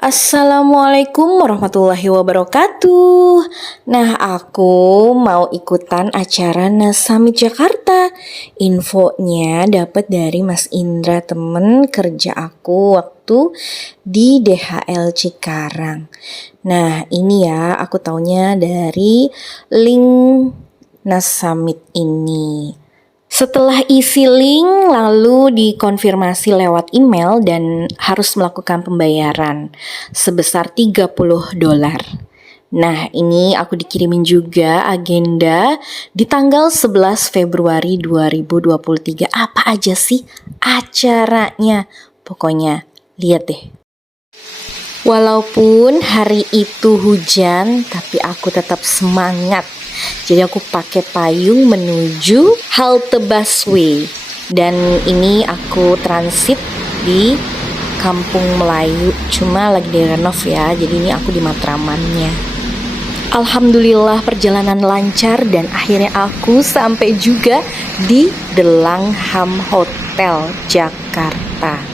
Assalamualaikum warahmatullahi wabarakatuh. Nah, aku mau ikutan acara NAS Summit Jakarta. Infonya dapat dari Mas Indra, temen kerja aku waktu di DHL Cikarang. Nah, ini ya, aku taunya dari link NAS Summit ini. Setelah isi link, lalu dikonfirmasi lewat email dan harus melakukan pembayaran sebesar $30. Nah, ini aku dikirimin juga agenda di tanggal 11 Februari 2023. Apa aja sih acaranya? Pokoknya lihat deh. Walaupun hari itu hujan, tapi aku tetap semangat. Jadi aku pakai payung menuju halte busway. Dan ini aku transit di Kampung Melayu. Cuma lagi direnov ya, jadi ini aku di Matramannya. Alhamdulillah perjalanan lancar dan akhirnya aku sampai juga di The Langham Hotel Jakarta.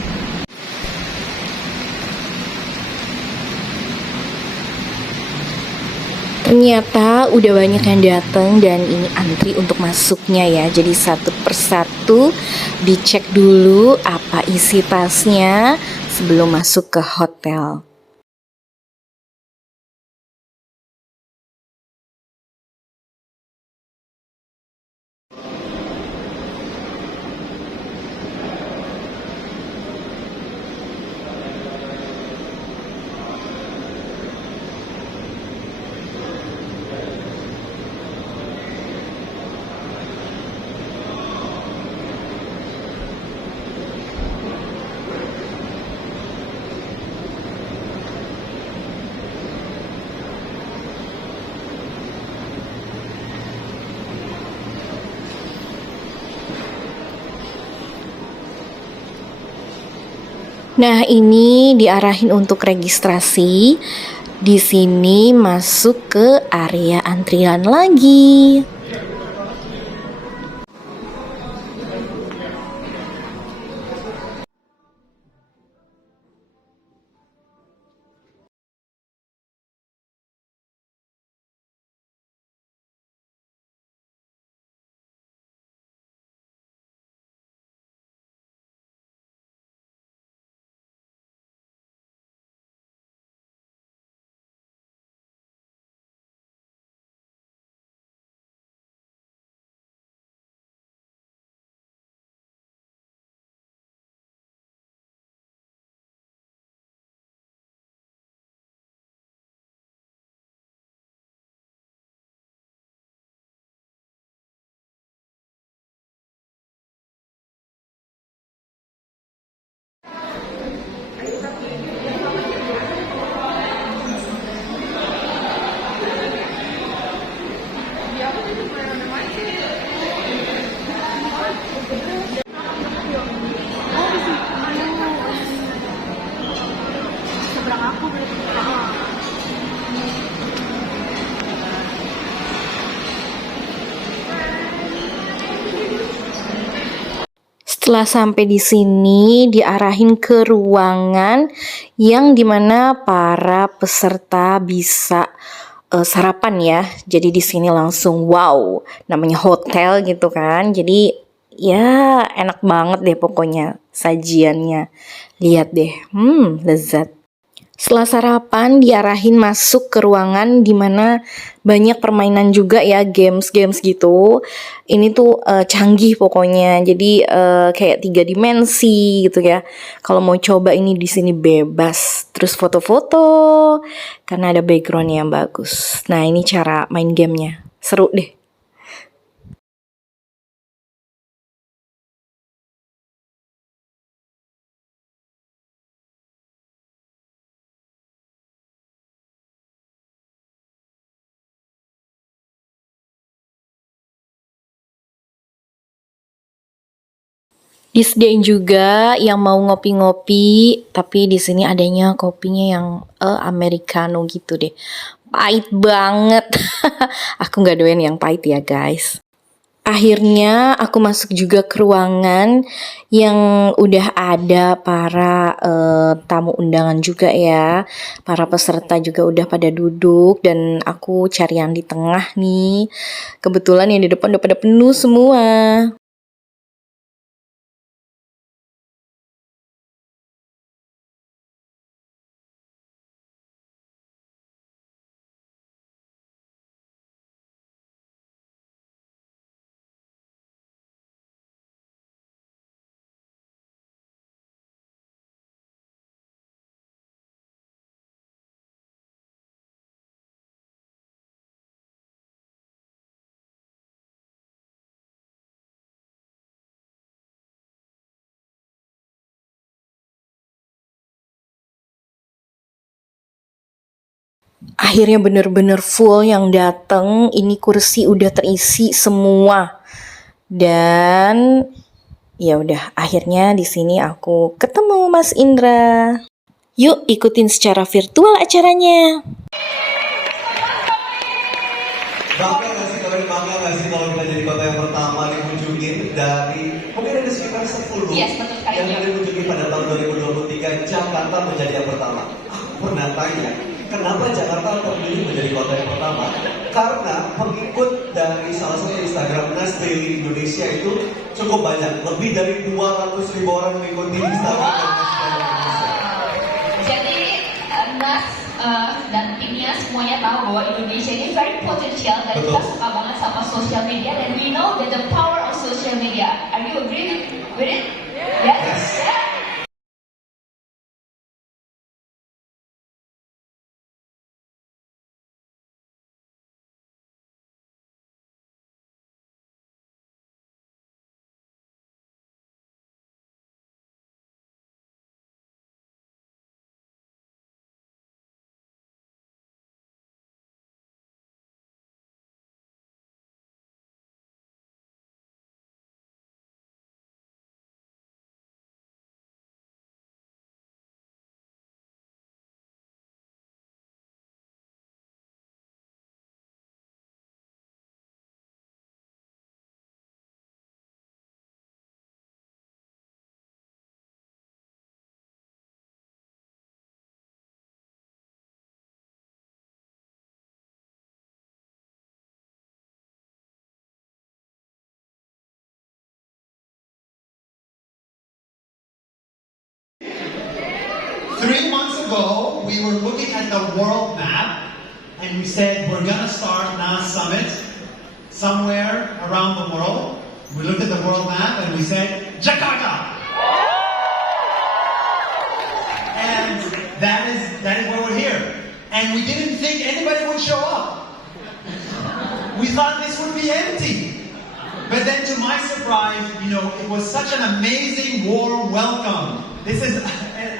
Ternyata udah banyak yang datang dan ini antri untuk masuknya ya. Jadi satu persatu dicek dulu apa isi tasnya sebelum masuk ke hotel. Nah, ini diarahin untuk registrasi. Di sini masuk ke area antrian lagi. Setelah sampai di sini, diarahin ke ruangan yang dimana para peserta bisa sarapan ya. Jadi di sini langsung wow, namanya hotel gitu kan. Jadi ya enak banget deh pokoknya sajiannya. Lihat deh, lezat. Setelah sarapan diarahin masuk ke ruangan dimana banyak permainan juga ya, games-games gitu. Ini tuh canggih pokoknya. Jadi kayak 3 dimensi gitu ya. Kalau mau coba ini di sini bebas. Terus foto-foto karena ada background yang bagus. Nah, ini cara main gamenya. Seru deh. Disediain juga yang mau ngopi-ngopi, tapi di sini adanya kopinya yang americano gitu deh. Pahit banget. Aku nggak doyan yang pahit ya guys. Akhirnya aku masuk juga ke ruangan yang udah ada para tamu undangan juga ya. Para peserta juga udah pada duduk dan aku cari yang di tengah nih. Kebetulan yang di depan udah pada penuh semua. Akhirnya bener-bener full yang dateng. Ini kursi udah terisi semua. Dan ya udah, akhirnya di sini aku ketemu Mas Indra. Yuk ikutin secara virtual acaranya. Bangga gak sih, kalian bangga gak sih kalau kita jadi kota yang pertama dikunjungin dari mungkin ada sekitar 10 Yes, betul sekali. yang dikunjungi pada tahun 2023, Jakarta menjadi yang pertama. Aku pernah tanya, kenapa Jakarta terpilih menjadi kota yang pertama? Karena pengikut dari salah satu Instagram Nas Daily Indonesia itu cukup banyak, lebih dari 200.000 orang mengikuti Instagram Nas Daily Indonesia. Jadi Nas dan timnya semuanya tahu bahwa Indonesia ini very potensial dan Betul. kita suka banget sama social media dan we know that the power of social media. Are you agree with it? Yes. Yeah. Three months ago, we were looking at the world map and we said we're going to start NAS Summit somewhere around the world. We looked at the world map and we said, Jakarta! And that is why we're here. And we didn't think anybody would show up. We thought this would be empty. But then to my surprise, it was such an amazing, warm welcome. This is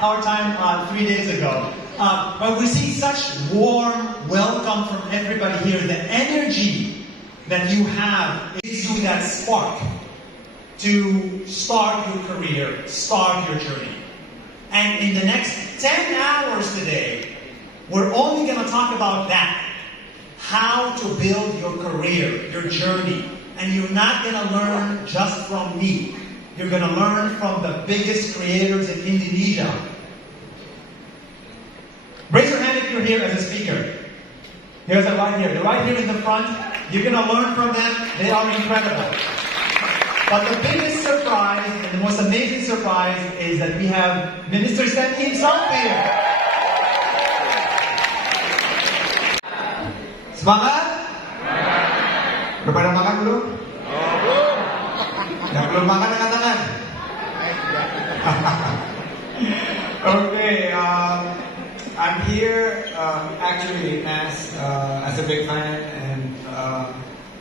our time 3 days ago. But we see such warm welcome from everybody here. The energy that you have gives you that spark to start your career, start your journey. And in the next 10 hours today, we're only going to talk about that. How to build your career, your journey. And you're not going to learn just from me. You're going to learn from the biggest creators in Indonesia. Raise your hand if you're here as a speaker. Here's a right here. They're right here in the front. You're going to learn from them. They are incredible. But the biggest surprise and the most amazing surprise is that we have Minister Sandy himself here. Semangat? Udah pada makan belum? Yang belum makan angkat tangan. Okay, I'm here actually as a big fan, and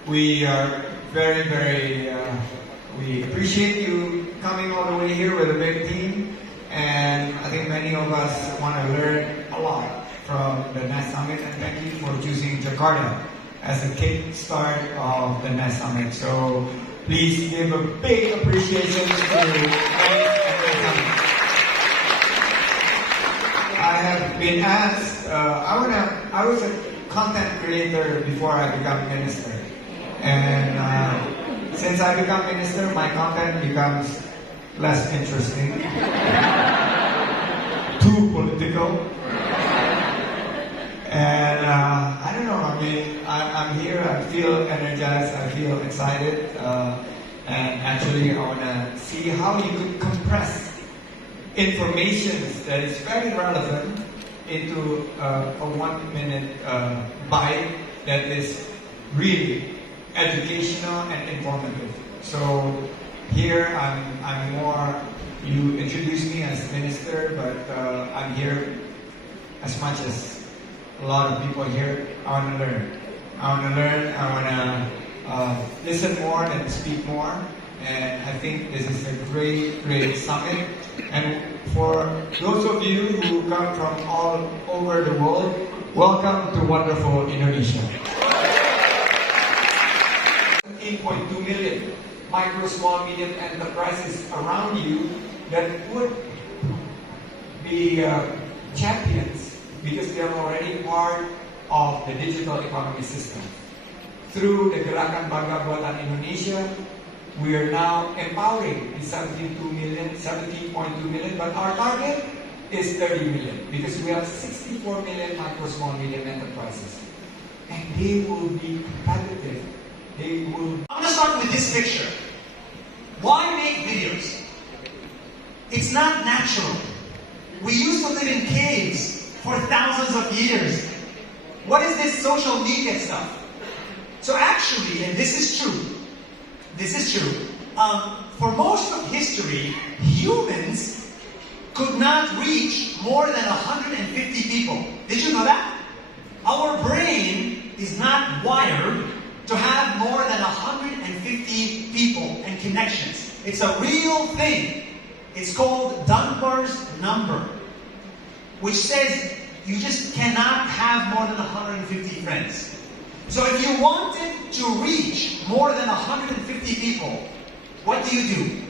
we are very we appreciate you coming all the way here with a big team, and I think many of us want to learn a lot from the NAS Summit, and thank you for choosing Jakarta as a kickstart of the NAS Summit. So please give a big appreciation to NAS Summit. I have been asked, I was a content creator before I became minister. And since I become minister, my content becomes less interesting, too political. And I don't know, I mean, I'm here, I feel energized, I feel excited, and actually I want to see how you could compress information that is very relevant into a 1 minute bite that is really educational and informative. So here I'm more, you introduced me as minister, but I'm here as much as a lot of people here. I want to learn. I want to learn. I want to listen more and speak more. And I think this is a great, great summit. And for those of you who come from all over the world, welcome to wonderful Indonesia. 17.2 million micro, small, medium enterprises around you that would be champions because they are already part of the digital economy system. Through the Gerakan Bangga Buatan Indonesia, we are now empowering the 17.2 million, but our target is 30 million because we have 64 million micro, small, medium enterprises. And they will be competitive. They will... I'm going to start with this picture. Why make videos? It's not natural. We used to live in caves for thousands of years. What is this social media stuff? So actually, and this is true, for most of history, humans could not reach more than 150 people. Did you know that? Our brain is not wired to have more than 150 people and connections. It's a real thing. It's called Dunbar's number, which says you just cannot have more than 150 friends. So if you wanted to reach more than 150 people, what do?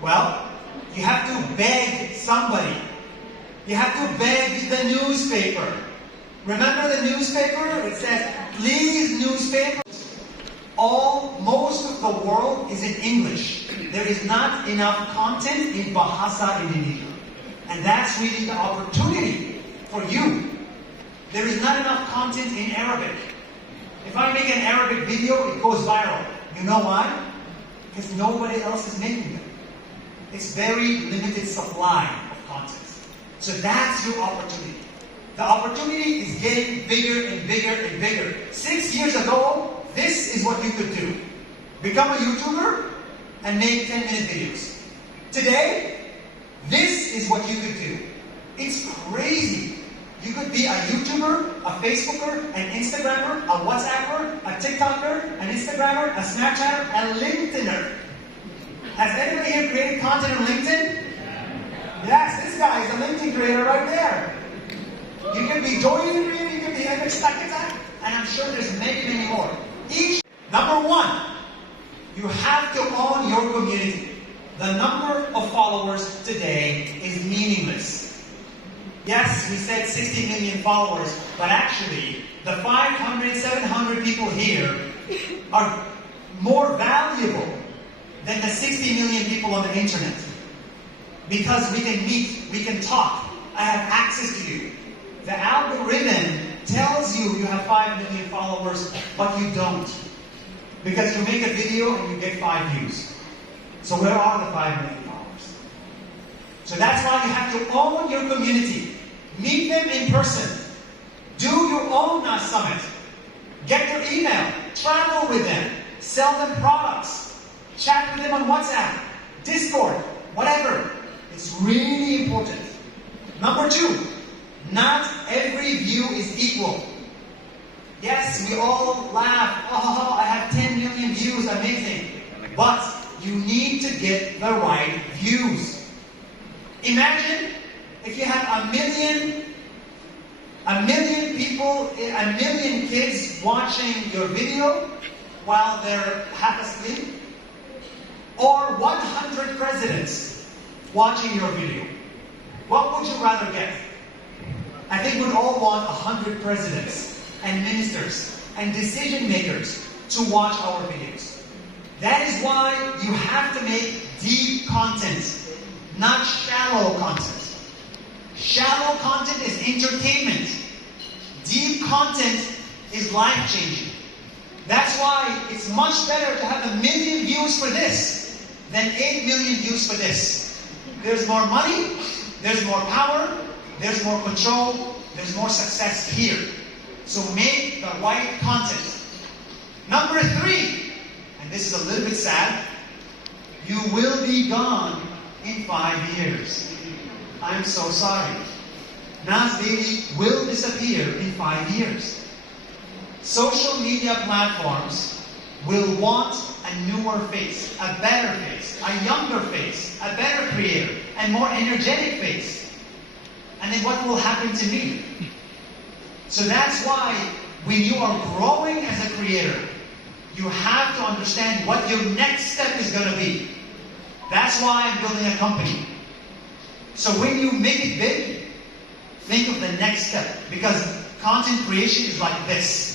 Well, you have to beg somebody. You have to beg the newspaper. Remember the newspaper? It says, please newspaper. Most of the world is in English. There is not enough content in Bahasa Indonesia. And that's really the opportunity for you. There is not enough content in Arabic. If I make an Arabic video, it goes viral. You know why? Because nobody else is making them. It's very limited supply of content. So that's your opportunity. The opportunity is getting bigger and bigger and bigger. 6 years ago, this is what you could do. Become a YouTuber and make 10-minute videos. Today, this is what you could do. It's crazy. You could be a YouTuber, a Facebooker, an Instagrammer, a WhatsApper, a TikToker, an Instagrammer, a Snapchatter, a LinkedIner. Has anybody here created content on LinkedIn? Yes, this guy is a LinkedIn creator right there. You can be Joy Creator, you can be MX Takita, and I'm sure there's many, many more. Number one, you have to own your community. The number of followers today is meaningless. Yes, we said 60 million followers, but actually, the 500, 700 people here are more valuable than the 60 million people on the internet. Because we can meet, we can talk, I have access to you. The algorithm tells you you have 5 million followers, but you don't. Because you make a video and you get 5 views. So where are the 5 million followers? So that's why you have to own your community. Meet them in person. Do your own summit. Get their email. Travel with them. Sell them products. Chat with them on WhatsApp, Discord, whatever. It's really important. Number two, not every view is equal. Yes, we all laugh. Oh, I have 10 million views, amazing. But you need to get the right views. Imagine if you had a million people, a million kids watching your video while they're half asleep, or 100 presidents watching your video. What would you rather get? I think we'd all want 100 presidents and ministers and decision makers to watch our videos. That is why you have to make deep content, not shallow content. Shallow content is entertainment. Deep content is life-changing. That's why it's much better to have 1 million views for this than 8 million views for this. There's more money, there's more power, there's more control, there's more success here. So make the right content. Number 3, and this is a little bit sad, you will be gone in 5 years. I'm so sorry. Nas Daily will disappear in 5 years. Social media platforms will want a newer face, a better face, a younger face, a better creator, and more energetic face. And then what will happen to me? So that's why when you are growing as a creator, you have to understand what your next step is going to be. That's why I'm building a company. So when you make it big, think of the next step. Because content creation is like this.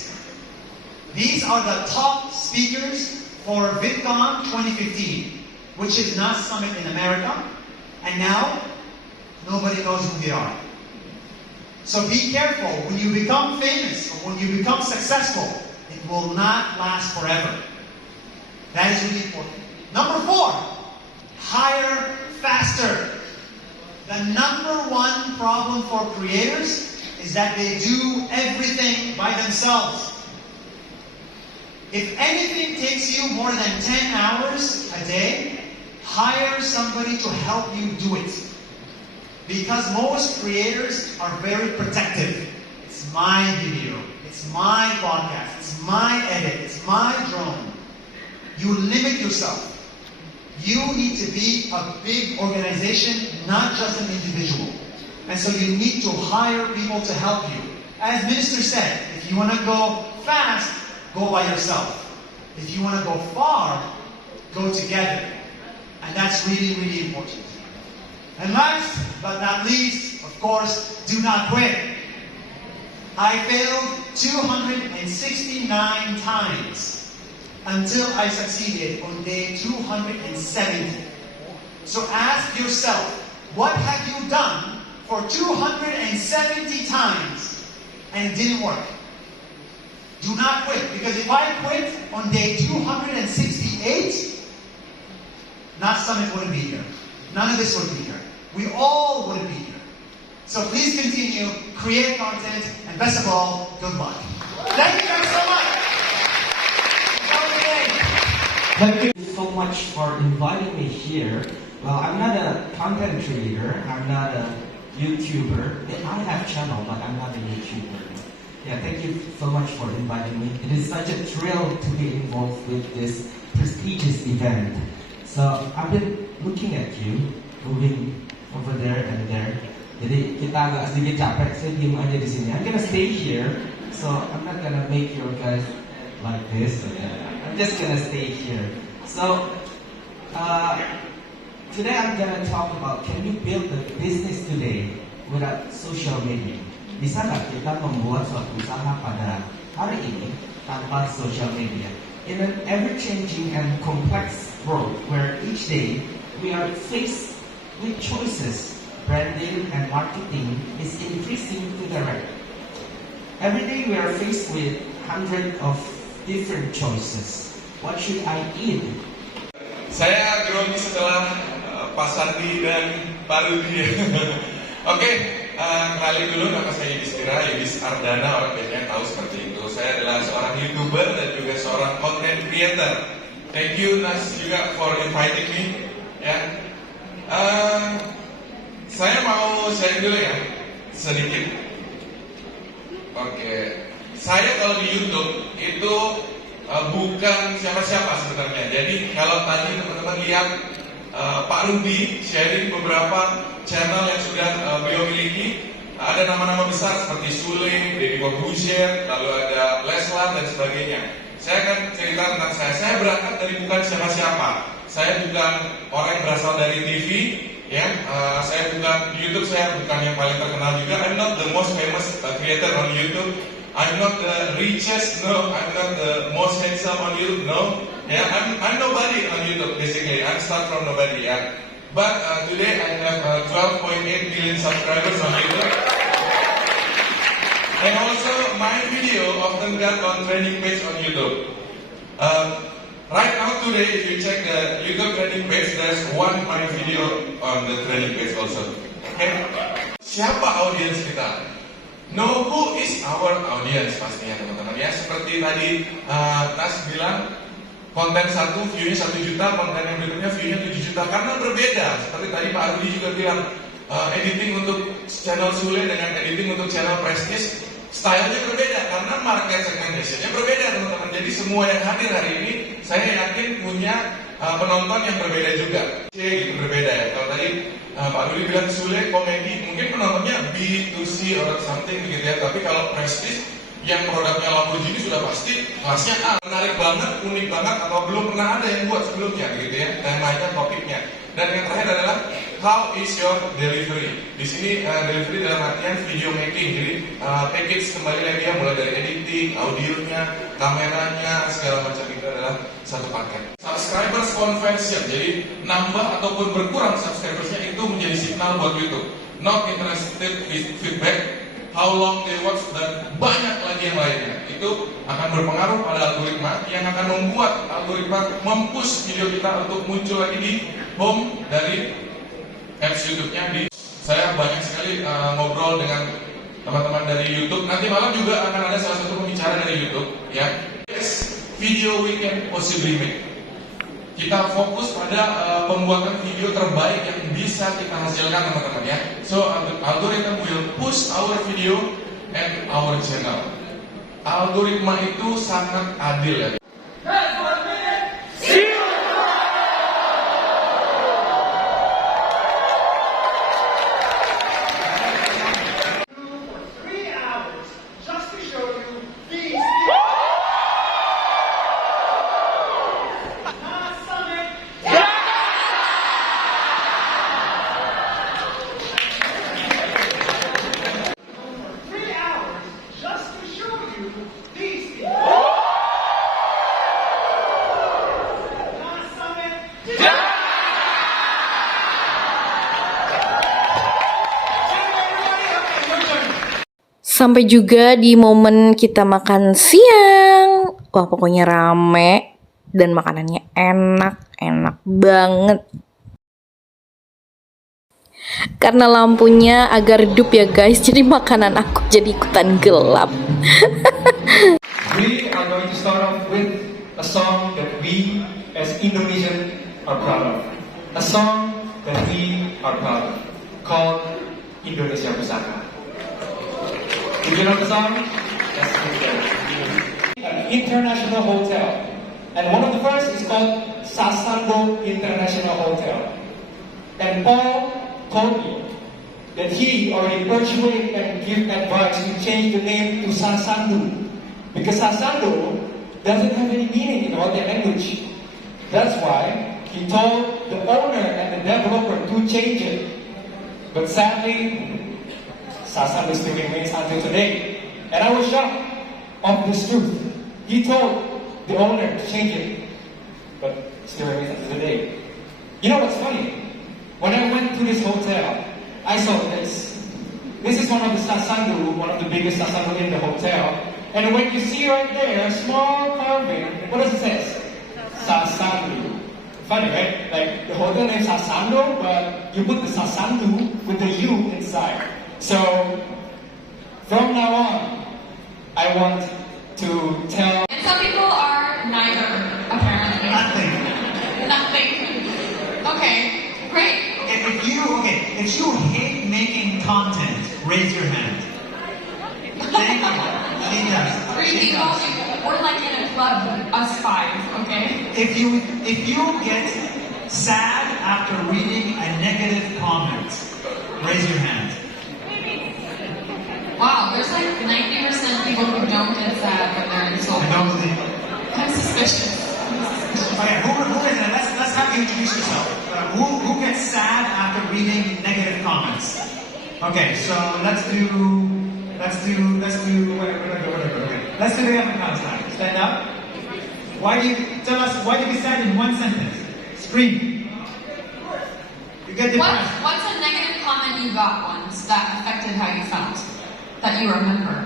These are the top speakers for VidCon 2015, which is NAS Summit in America. And now, nobody knows who they are. So be careful. When you become famous or when you become successful, it will not last forever. That is really important. Number 4, hire faster. The number 1 problem for creators is that they do everything by themselves. If anything takes you more than 10 hours a day, hire somebody to help you do it. Because most creators are very protective. It's my video, it's my podcast, it's my edit, it's my drone. You limit yourself. You need to be a big organization, not just an individual. And so you need to hire people to help you. As Minister said, if you want to go fast, go by yourself. If you want to go far, go together. And that's really, really important. And last but not least, of course, do not quit. I failed 269 times until I succeeded on day 270. So ask yourself, what have you done for 270 times and it didn't work? Do not quit, because if I quit on day 268, NAS Summit wouldn't be here. None of this would be here. We all wouldn't be here. So please continue, create content, and best of all, good luck. Thank you guys so much. Have a good day. Thank you so much for inviting me here. Well, I'm not a content creator, I'm not a YouTuber. I have a channel, but I'm not a YouTuber. Yeah, thank you so much for inviting me. It is such a thrill to be involved with this prestigious event. So I've been looking at you, moving over there and there. Jadi kita agak sedikit capek, saya diem aja di sini. I'm gonna stay here, so I'm not gonna make you guys like this. I'm just gonna stay here. So today I'm gonna talk about, can you build a business today without social media? Bisa nggak kita membuat suatu usaha pada hari ini tanpa social media? In an ever-changing and complex world where each day we are faced with choices, branding and marketing is increasing to the right. Every day we are faced with hundreds of different choices. What should I eat? Saya grogi setelah Pak Sandi dan Pak Rudi. Oke, kenalin dulu, nama saya Yudis Ardana, orang banyak tahu seperti itu. Saya adalah seorang YouTuber dan juga seorang content creator. Thank you Nas juga for inviting me. Ya, saya mau share dulu ya, sedikit. Oke, saya kalau di YouTube itu bukan siapa-siapa sebenarnya. Jadi kalau tadi teman-teman lihat Pak Rudi sharing beberapa channel yang sudah beliau miliki, ada nama-nama besar seperti Sule, Deddy Corbuzier, lalu ada Leslar dan sebagainya. Saya akan cerita tentang saya. Saya berangkat dari bukan siapa-siapa. Saya bukan orang yang berasal dari TV, ya. Saya bukan di YouTube, saya bukan yang paling terkenal juga. I'm not the most famous creator on YouTube. I'm not the richest, no. I'm not the most handsome on YouTube, no. Yeah, I'm nobody on YouTube basically. I'm start from nobody, yeah. But today I have 12.8 million subscribers on YouTube. And also my video often got on trending page on YouTube. Right now today, if you check the YouTube trending page, there's one my video on the trending page also. Okay? Siapa audiens kita? Know who is our audience pastinya teman-teman ya. Seperti tadi Nas bilang, konten satu view-nya 1 juta, konten yang berikutnya view-nya 7 juta. Karena berbeda. Seperti tadi Pak Arudi juga bilang, editing untuk channel Sule dengan editing untuk channel Prestige, stylenya berbeda karena market segmentation-nya berbeda teman-teman. Jadi semua yang hadir hari ini, saya yakin punya penonton yang berbeda juga. Gitu berbeda ya. Kalau tadi Pak Rudi bilang Sule komedi, mungkin penontonnya B2C or something gitu ya. Tapi kalau Prestige yang produknya Lamborghini sudah pasti kelasnya A, menarik banget, unik banget, atau belum pernah ada yang buat sebelumnya gitu ya. Temanya, topiknya. Dan yang terakhir adalah how is your delivery? Di sini delivery dalam artian video making, jadi package kembali lagi ya, mulai dari editing, audionya, kameranya, segala macam itu adalah satu paket. Subscribers conversion, jadi nambah ataupun berkurang subscribersnya itu menjadi signal buat YouTube. Not interested with feedback, how long they watch, dan banyak lagi yang lainnya. Itu akan berpengaruh pada algoritma yang akan membuat algoritma mempush video kita untuk muncul lagi di home dari apps YouTube-nya. Saya banyak sekali ngobrol dengan teman-teman dari YouTube. Nanti malam juga akan ada salah satu pembicara dari YouTube ya. Yes, video we can possibly make. Kita fokus pada pembuatan video terbaik yang bisa kita hasilkan teman-teman ya. So algorithm will push our video and our channel. Algoritma itu sangat adil ya. Sampai juga di momen kita makan siang. Wah, pokoknya rame dan makanannya enak banget. Karena lampunya agak redup ya guys, jadi makanan aku jadi ikutan gelap. We are going to start off with a song that we as Indonesian are proud of. A song that we are proud of, called Indonesia Pusaka. Do you know the song? Let's do it. An international hotel. And one of the first is called Sasando International Hotel. And Paul told me that he already persuaded and give advice to change the name to Sasando. Because Sasando doesn't have any meaning in all their language. That's why he told the owner and the developer to change it. But sadly, Sasando still remains until today. And I was shocked of this truth. He told the owner to change it, but still remains until today. You know what's funny? When I went to this hotel, I saw this. This is one of the Sasando, one of the biggest Sasando in the hotel. And when you see right there, small carving, what does it say? Sasando. Funny, right? Like the hotel name Sasando, but you put the Sasando with the U inside. So, from now on, I want to tell... And some people are neither, apparently. Nothing. Okay, great. If you hate making content, raise your hand. Thank you. She does. 3 people, we're like in a club, us 5, okay? If you get sad after reading a negative comment, raise your hand. Wow, there's like 90% people who don't get sad when they're insulted. I don't believe it. I'm suspicious. Okay, who is it? Let's have you introduce yourself. Who gets sad after reading negative comments? Okay, so let's do. Where do I go? Let's do it again from outside. Stand up. Why do you tell us? Why did you decide in one sentence? Scream. You get the What's a negative comment you got once that affected how you felt? That you remember?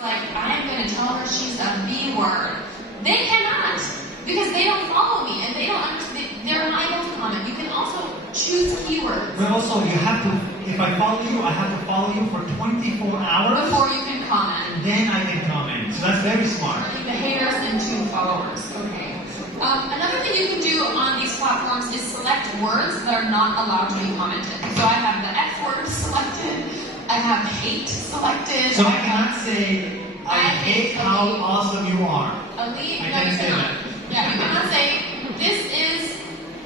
Like, I'm gonna tell her she's a B word. They cannot, because they don't follow me and they don't understand. They're not able to comment. You can also choose keywords But also, you have to. If I follow you, I have to follow you for 24 hours. before you can comment. Then I can comment. So that's very smart. The haters and 2 followers. Okay. Another thing you can do on these platforms is select words that are not allowed to be commented. So I have the F word selected. I have hate selected. So I cannot say, I hate how awesome you are. Ali, I no, can't you say cannot. that. Yeah, you cannot say, this is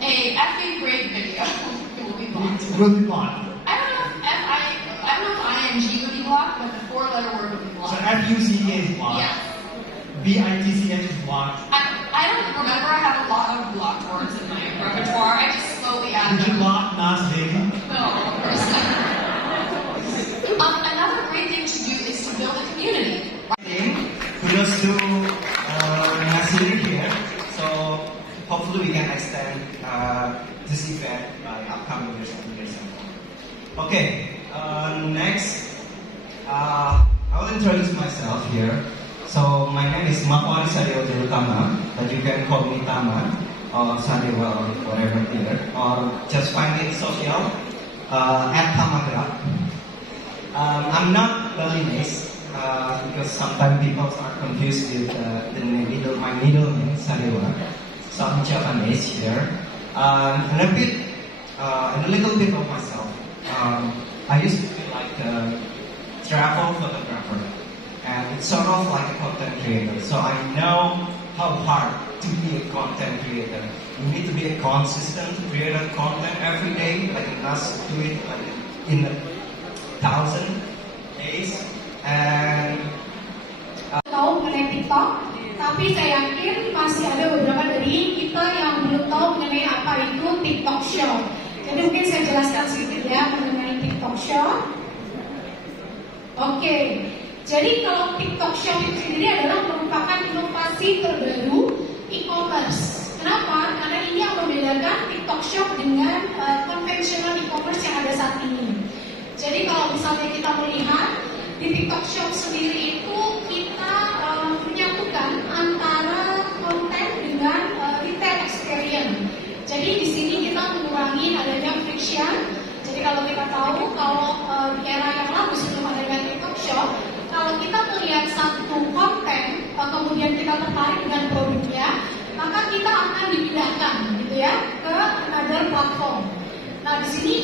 a effing great video. It will be blocked. It will be blocked. I don't know if ing would be blocked, but the 4-letter word would be So blocked. FUCK is blocked. Yes. BITCH is blocked. I don't remember. I have a lot of blocked words in my repertoire. I just slowly add Did you them. block Nas Baby? No, of course not. Another great thing to do is to build a community. Kudos to Nasir here. So hopefully we can extend this event by upcoming years and years. Okay, next I will introduce myself here. So my name is Makwari Sadewa Terutama, but you can call me Tama or Sadewa or whatever here, or just find me in social at Tamagra. I'm not Balinese because sometimes people are confused with my middle name Sadewa. So I'm Japanese here. And a little bit of myself. I used to be like a travel photographer, and it's sort of like a content creator. So I know how hard to be a content creator. You need to be a consistent creator content every day, like us do it like in 1,000 days. And tahu mengenai TikTok, tapi saya yakin masih ada beberapa dari kita yang belum tahu mengenai apa itu TikTok Shop. Jadi mungkin saya jelaskan sedikit ya mengenai TikTok Shop. Oke, jadi kalau TikTok Shop itu sendiri adalah merupakan inovasi terbaru e-commerce. Kenapa? Karena ini yang membedakan TikTok Shop dengan konvensional e-commerce yang ada saat ini. Jadi kalau misalnya kita melihat di TikTok Shop sendiri itu kita menyatukan antara konten dengan retail experience. Jadi di sini kita mengurangi adanya friction. Jadi kalau kita tahu kalau di era yang lalu sebelum adanya TikTok Shop, kalau kita melihat satu konten kemudian kita tertarik dengan produknya, maka kita akan dipindahkan gitu ya ke another platform. Nah di sini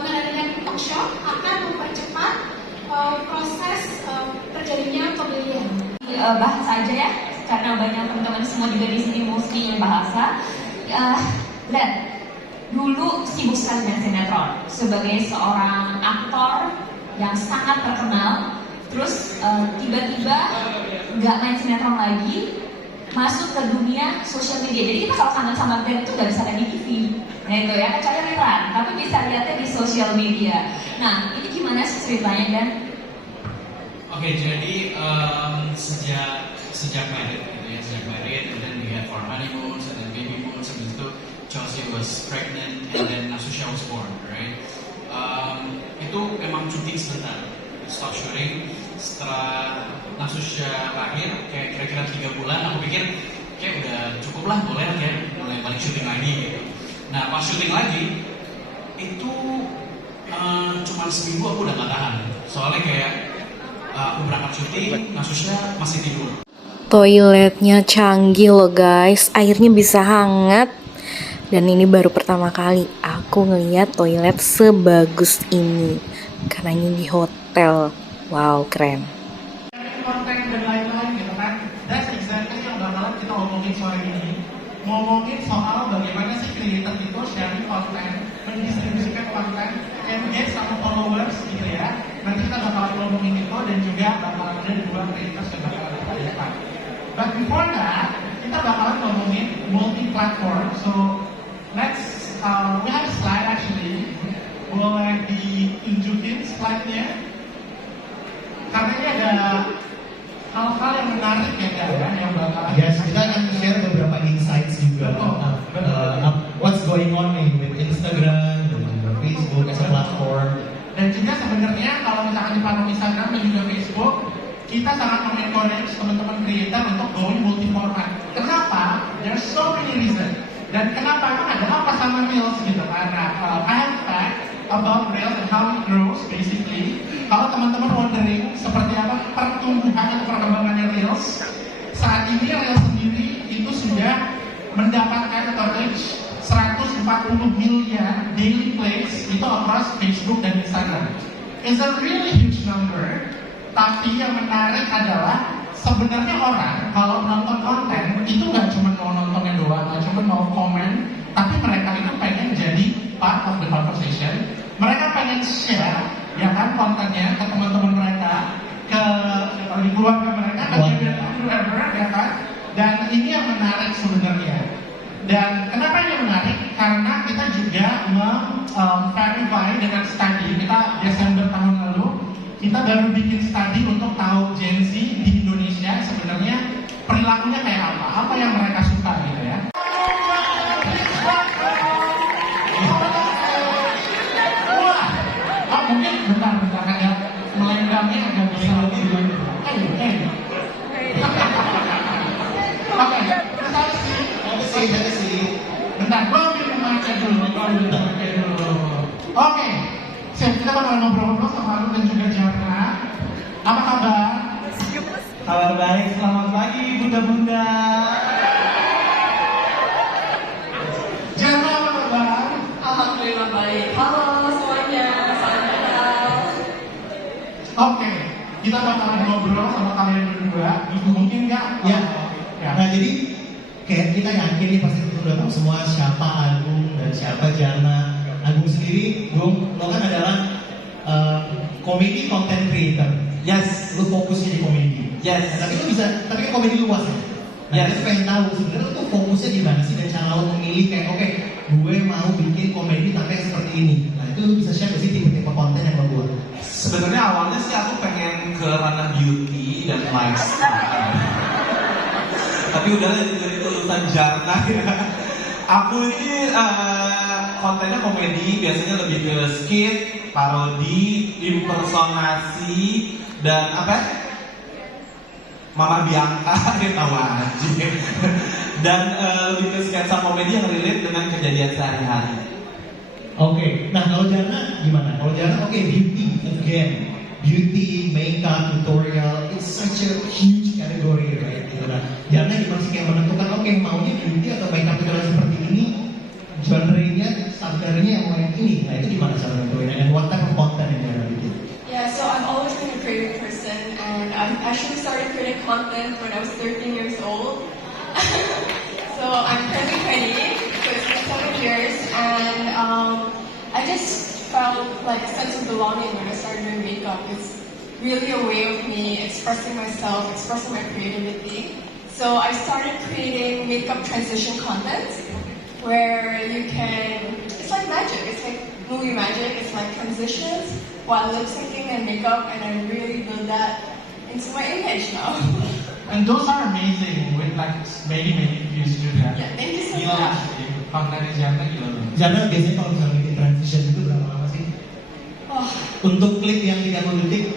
dengan adanya TikTok Shop akan mempercepat proses terjadinya pembelian. Bahasa aja ya, karena banyak teman-teman semua juga di sini mostly bahasa. Dan dulu sibuk sekali dengan sinetron sebagai seorang aktor yang sangat terkenal. Terus tiba-tiba nggak main sinetron lagi, masuk ke dunia sosial media. Jadi kita kalau kangen sama band itu nggak bisa lihat di TV, nah itu ya kecuali Riran, tapi bisa lihatnya di sosial media. Nah ini gimana sih ceritanya Dan? Oke, jadi sejak married gitu ya, and then we had 4 honeymoons and then baby moons, and itu Chelsea was pregnant and then Nasusha was born, right? Itu emang cuti sebentar, stop shooting. Setelah Nasusha lahir, kayak kira-kira 3 bulan, aku pikir kayak udah cukup lah, boleh lah ya, mulai balik syuting lagi gitu. Nah pas syuting lagi, itu cuma seminggu aku udah gak tahan. Soalnya kayak aku berangkat syuting, Nasusha masih tidur. Toiletnya canggih loh guys, airnya bisa hangat. Dan ini baru pertama kali aku ngeliat toilet sebagus ini, karena ini di hotel. Wow, keren. Konten dan lain-lain gitu kan. That's exactly yang bakalan kita omongin sore ini. Ngomongin soal bagaimana sih creator itu sharing konten, mendistribusikan konten, engage sama followers gitu ya. Nanti kita bakalan ngomongin itu dan juga bakalan ada 2 creators yang bakalan kita lihat. But before that, kita bakalan ngomongin multi-platform. So let's we have a slide actually. Boleh ditunjukin slide-nya? karena ini ada hal-hal yang menarik ya kan, yang bakal Yes, kita akan share beberapa insights juga. What's going on nih with Instagram, dan juga Facebook as a platform. Dan juga sebenarnya kalau misalkan di platform Instagram dan juga Facebook, kita sangat mengencourage teman-teman creator untuk going multi format. Kenapa? There's so many reasons. Dan kenapa? Emang ada apa sama Reels gitu? Karena I have fact about Reels and how it grows basically. Kalau teman-teman wondering seperti apa pertumbuhan atau perkembangannya Reels, saat ini Reels sendiri itu sudah mendapatkan atau reach 140 miliar daily plays itu across Facebook dan Instagram. It's a really huge number. Tapi yang menarik adalah sebenarnya orang kalau nonton konten itu nggak cuma mau nontonnya doang, nggak cuma mau komen, tapi mereka itu pengen jadi part of the conversation. Mereka pengen share ya kan kontennya ke teman-teman mereka, ke di keluarga mereka, ke whoever ya kan. Dan ini yang menarik sebenarnya. Dan kenapa ini menarik? Karena kita juga verify dengan study. Kita Desember tahun lalu kita baru bikin studi untuk tahu Gen Z di Indonesia sebenarnya perilakunya kayak apa yang mereka suka gitu ya. Wah, mungkin bentar agak melenggangnya agak bisa lebih dulu. Oke, kita sih. Bentar, gue ambil mic-nya dulu. Oke. Kita bakal ngobrol-ngobrol sama Agung dan juga Jarna. Apa kabar? Kabar baik, selamat pagi bunda-bunda. Jarna apa kabar? Alhamdulillah baik. Halo semuanya, salam kenal. Oke, kita bakalan ngobrol sama kalian berdua. Mungkin nggak? Ya. Nah jadi kayak kita yakin nih pasti udah tahu semua siapa Agung dan siapa Jarna. Agung sendiri, Bung, lo kan adalah komedi content creator. Yes. Lo fokusnya di komedi. Yes. Nah, tapi lo bisa, tapi kan komedi luas ya. Nah, kita pengen tahu sebenarnya lo tuh fokusnya di mana sih dan cara lo memilih kayak oke, gue mau bikin komedi tapi yang seperti ini. Nah itu lo bisa share sih tipe-tipe konten yang lo buat. Sebenarnya awalnya sih aku pengen ke ranah beauty dan lifestyle. Tapi udah itu urusan Jarna ya. Aku ini kontennya komedi, biasanya lebih ke skit, parodi, impersonasi, dan apa? Mama Bianca, dia tahu aja. Dan lebih ke sketsa komedi yang relate dengan kejadian sehari-hari. Oke, nah kalau Jarna gimana? Kalau Jarna beauty again, beauty, makeup, tutorial, it's such a huge category, right? Gitu. Nah, Jarna gimana sih kayak menentukan maunya beauty atau makeup tutorial seperti ini? Genre-nya, subgenre-nya yang mau yang ini. Nah itu gimana cara nentuin? And what type of content yang Jarna bikin? Yeah, so I've always been a creative person, and I actually started creating content when I was 13 years old. So I'm currently 20, so it's been 7 years, and I just felt like a sense of belonging when I started doing makeup. It's really a way of me expressing myself, expressing my creativity. So I started creating makeup transition content, where you can, it's like magic, it's like movie magic, it's like transitions while lip syncing and makeup, and I really build that into my image now. And those are amazing with like many views juga. Yeah, thank you so Gila much. sih, kontennya Jarna gila loh. Jarna biasanya kalau misalnya bikin transition itu berapa lama sih? Oh. Untuk klip yang 30 detik?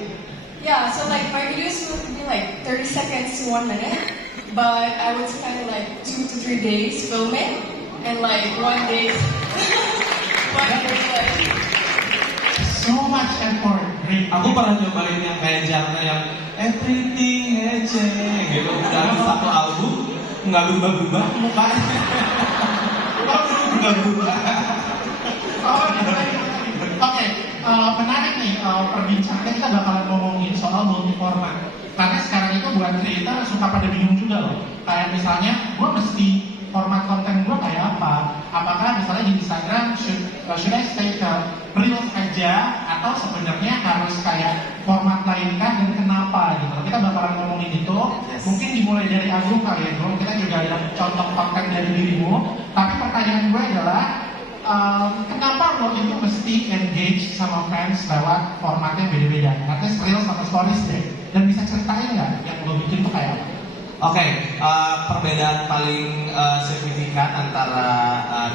Yeah, so like my videos would be like 30 seconds to 1 minute, but I would spend like 2 to 3 days filming, and like 1 day, like so much effort. Aku pernah nyobain yang kayak Jarna yang everything aja gitu. Udah habis satu album nggak berubah-ubah mukanya. Berubah-ubah. Oke, menarik nih perbincangan kita bakalan ngomongin soal multi format. Karena sekarang itu buat creator suka pada bingung juga loh. Kayak misalnya, gue mesti format konten gue kayak apa? Apakah misalnya di Instagram should I stay ke Reels aja, atau sebenarnya harus kayak format lain kan, dan kenapa gitu? Kita bakalan ngomongin itu. Mungkin dimulai dari Agung kali ya, Bro. Kita juga ada contoh konten dari dirimu. Tapi pertanyaan gue adalah kenapa lo itu mesti engage sama fans lewat formatnya beda-beda? Artinya reels sama stories deh. Dan bisa ceritain nggak yang lo bikin tuh kayak apa? Oke, perbedaan paling signifikan antara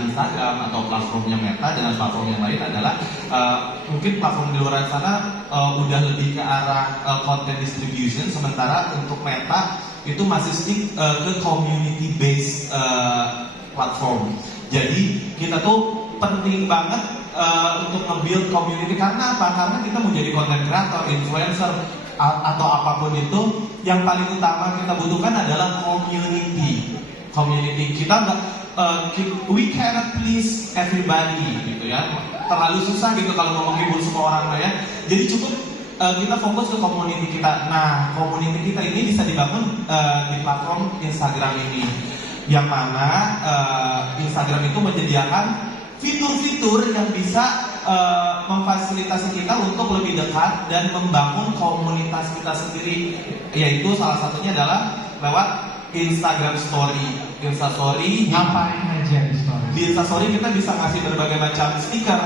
Instagram atau platformnya Meta dengan platform yang lain adalah mungkin platform di luar sana udah lebih ke arah content distribution, sementara untuk Meta itu masih stick ke community based platform. Jadi kita tuh penting banget untuk nge-build community. Karena apa? Karena kita mau jadi content creator, influencer, atau apapun itu, yang paling utama kita butuhkan adalah community. Kita nggak, we cannot please everybody gitu ya. Terlalu susah gitu kalau mau menghibur semua orang ya. Jadi cukup kita fokus ke community kita. Nah, community kita ini bisa dibangun di platform Instagram ini, yang mana Instagram itu menyediakan fitur-fitur yang bisa memfasilitasi kita untuk lebih dekat dan membangun komunitas kita sendiri, yaitu salah satunya adalah lewat Instagram Story. Instastory ngapain aja di story? Di Instastory kita bisa ngasih berbagai macam stiker,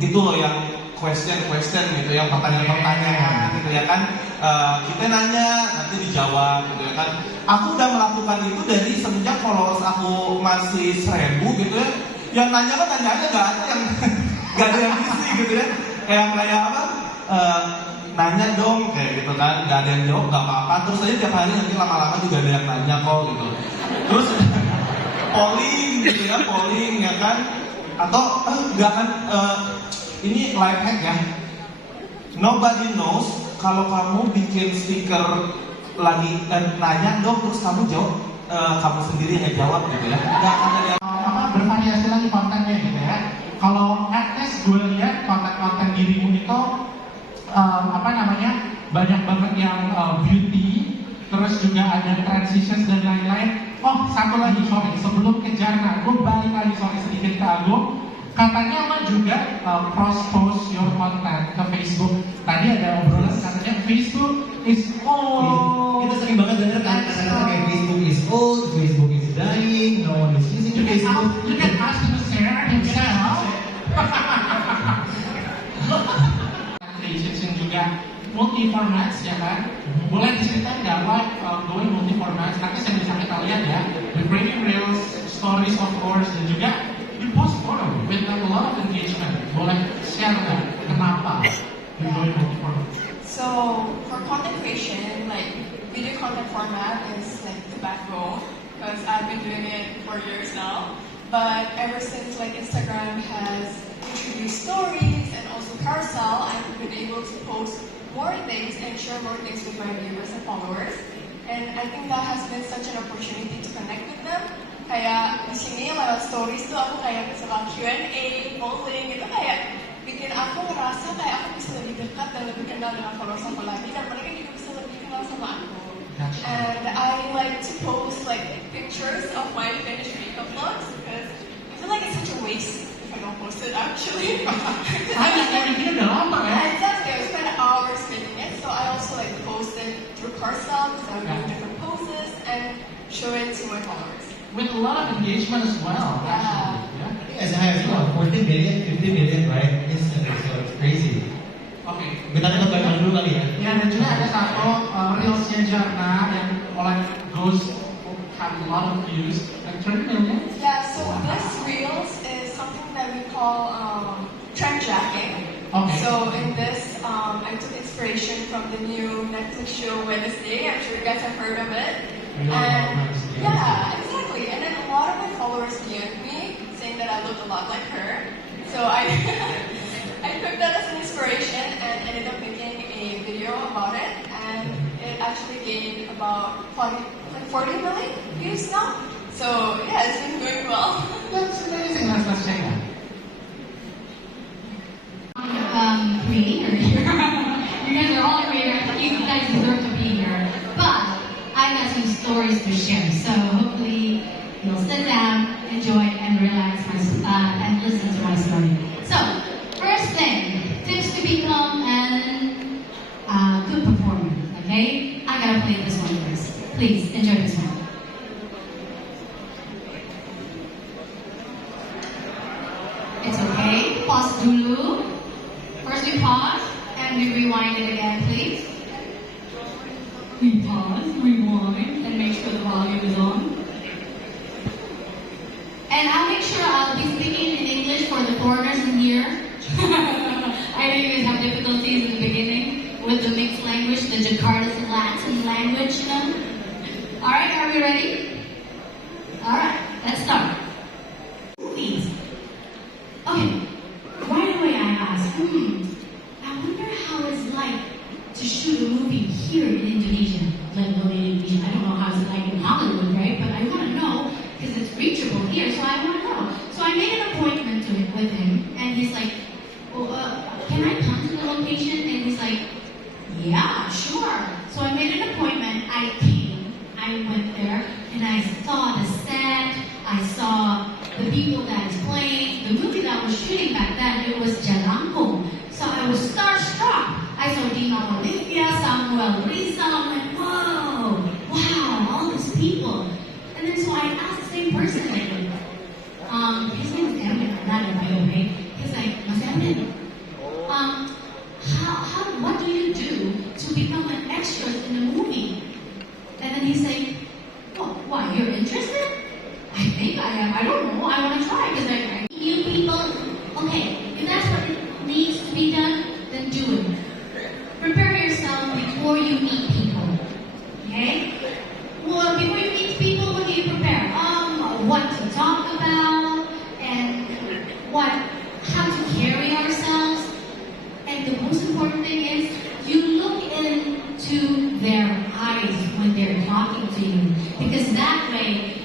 itu loh yang question gitu, yang pertanyaan gitu ya kan. Kita nanya nanti dijawab gitu ya kan. Aku udah melakukan itu dari semenjak followers aku masih 1000 gitu ya. Yang nanya kan nanya aja, gak ada yang isi gitu ya. Kayak apa? Nanya dong kayak gitu kan, gak ada yang jawab, gak apa-apa. Terus aja tiap hari nanti lama-lama juga ada yang nanya kok gitu. Terus polling gitu ya, polling ya kan. Atau gak kan, ini life hack ya. Nobody knows kalau kamu bikin stiker lagi nanya dong, terus kamu jawab, kamu sendiri yang jawab gitu ya. Gak akan ada yang bervariasi lagi kontennya gitu ya. Kalau at least gue lihat konten-konten dirimu itu banyak banget yang beauty, terus juga ada transitions dan lain-lain. Oh, satu lagi, sorry, sebelum ke Jarna, gue balik lagi sedikit ke Agung. Katanya lo juga cross-post your content ke Facebook. Tadi ada obrolan katanya Facebook is old. Kita sering banget dengar kan kata-kata kayak Facebook is old, Facebook is dying, no one is using Facebook. You can ask him to share himself. Transition juga multi formats ya kan. Boleh diceritain nggak why going multi formats? Nanti yang bisa kita lihat ya, the creating reels, stories of course, dan juga di post photo with a lot of engagement. Boleh share nggak kenapa you going multi formats? So for content creation, like video content format is like the backbone because I've been doing it for years now. But ever since like Instagram has introduced stories and also carousel, I've been able to post more things and share more things with my viewers and followers. And I think that has been such an opportunity to connect with them. Kayak di sini lewat stories tuh aku kayak bisa Q&A, polling gitu, kayak bikin aku ngerasa kayak aku bisa lebih dekat dan lebih kenal dengan followers aku lagi, dan mereka juga bisa lebih kenal sama aku. And I like to post like pictures of my finished makeup looks because I feel like it's such a waste if I don't post it actually. Ini udah lama ya? Exactly, I spend hours making it, so I also like post it through carousel because I do different poses and show it to my followers. With a lot of engagement as well. Yeah. As I have 14 million, 50 million, right? Instantly, so it's crazy. Oke. Kita lihat bagaimana dulu kali ya. Ya, dan juga ada satu reelsnya Jarna yang oleh goes have a lot of views. Like 30 million. Yeah, so this reels is something that we call trend jacking. Okay. So in this, I took inspiration from the new Netflix show Wednesday. I'm sure you guys have heard of it. Yeah, exactly. And then a lot of my followers DM'd me saying that I look a lot like her. So I took that as an inspiration and ended up making a video about it. And it actually gained about 40 million views now. So yeah, it's been doing well. That's amazing. Let's say that. Creator here. You guys are all creators. You guys deserve to be here. But I got some stories to share. So hopefully you'll sit down, enjoy, and relax and listen to my story. So first thing, tips to become a good performer. Okay, I gotta play this one first. Please enjoy this one. pause and we rewind it again, please. We pause, rewind, and make sure the volume is on. And I'll make sure I'll be speaking in English for the foreigners in here. I know you guys have difficulties in the beginning with the mixed language, the Jakarta's Latin language, you know? Alright, are we ready? Alright, let's start. Please. Okay, right away I ask, I wonder how it's like to shoot a movie here in Indonesia, let alone in Indonesia. I don't know how it's like in Hollywood, right? But I want to know, because it's reachable here, so I want to know. So I made an appointment with him, and he's like, well, can I come to the location? And he's like, yeah, sure. So I made an appointment, I came, I went there, and I saw the set, I saw the people that is playing. The movie that was shooting back then, it was Jalangkung. So I was starstruck. I saw Dina Olivia, Samuel Rizal, I'm like, whoa, wow, all these people. And then so I asked the same person again. His name is Evan, by the way. He's like, Mas Evan, what do you do to become an extra in the movie? And then he's like, well, why, you're interested? I think I am. I don't know. I want to try because I you people. Okay, if that's what it needs to be done, then do it. Prepare yourself before you meet people. Okay? Well, before you meet people, what do you prepare? What to talk about and how to carry ourselves. And the most important thing is you look into their eyes when they're talking to you, because that way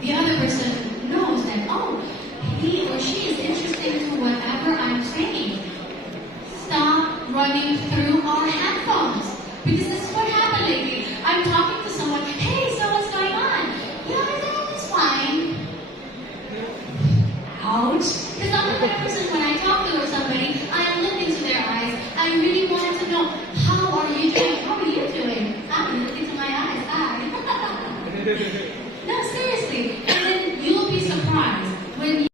the other person knows that, oh, he or she is interested to whatever I'm saying. Stop running through our headphones, because this is what happened lately. I'm talking to someone, hey, so what's going on? Yeah, I think it's fine. Ouch. Because I'm the kind of person, when I talk to somebody, I look into their eyes. I really want to know, how are you doing? How are you doing? I'm looking into my eyes. Hi. No, seriously. And then you'll be surprised when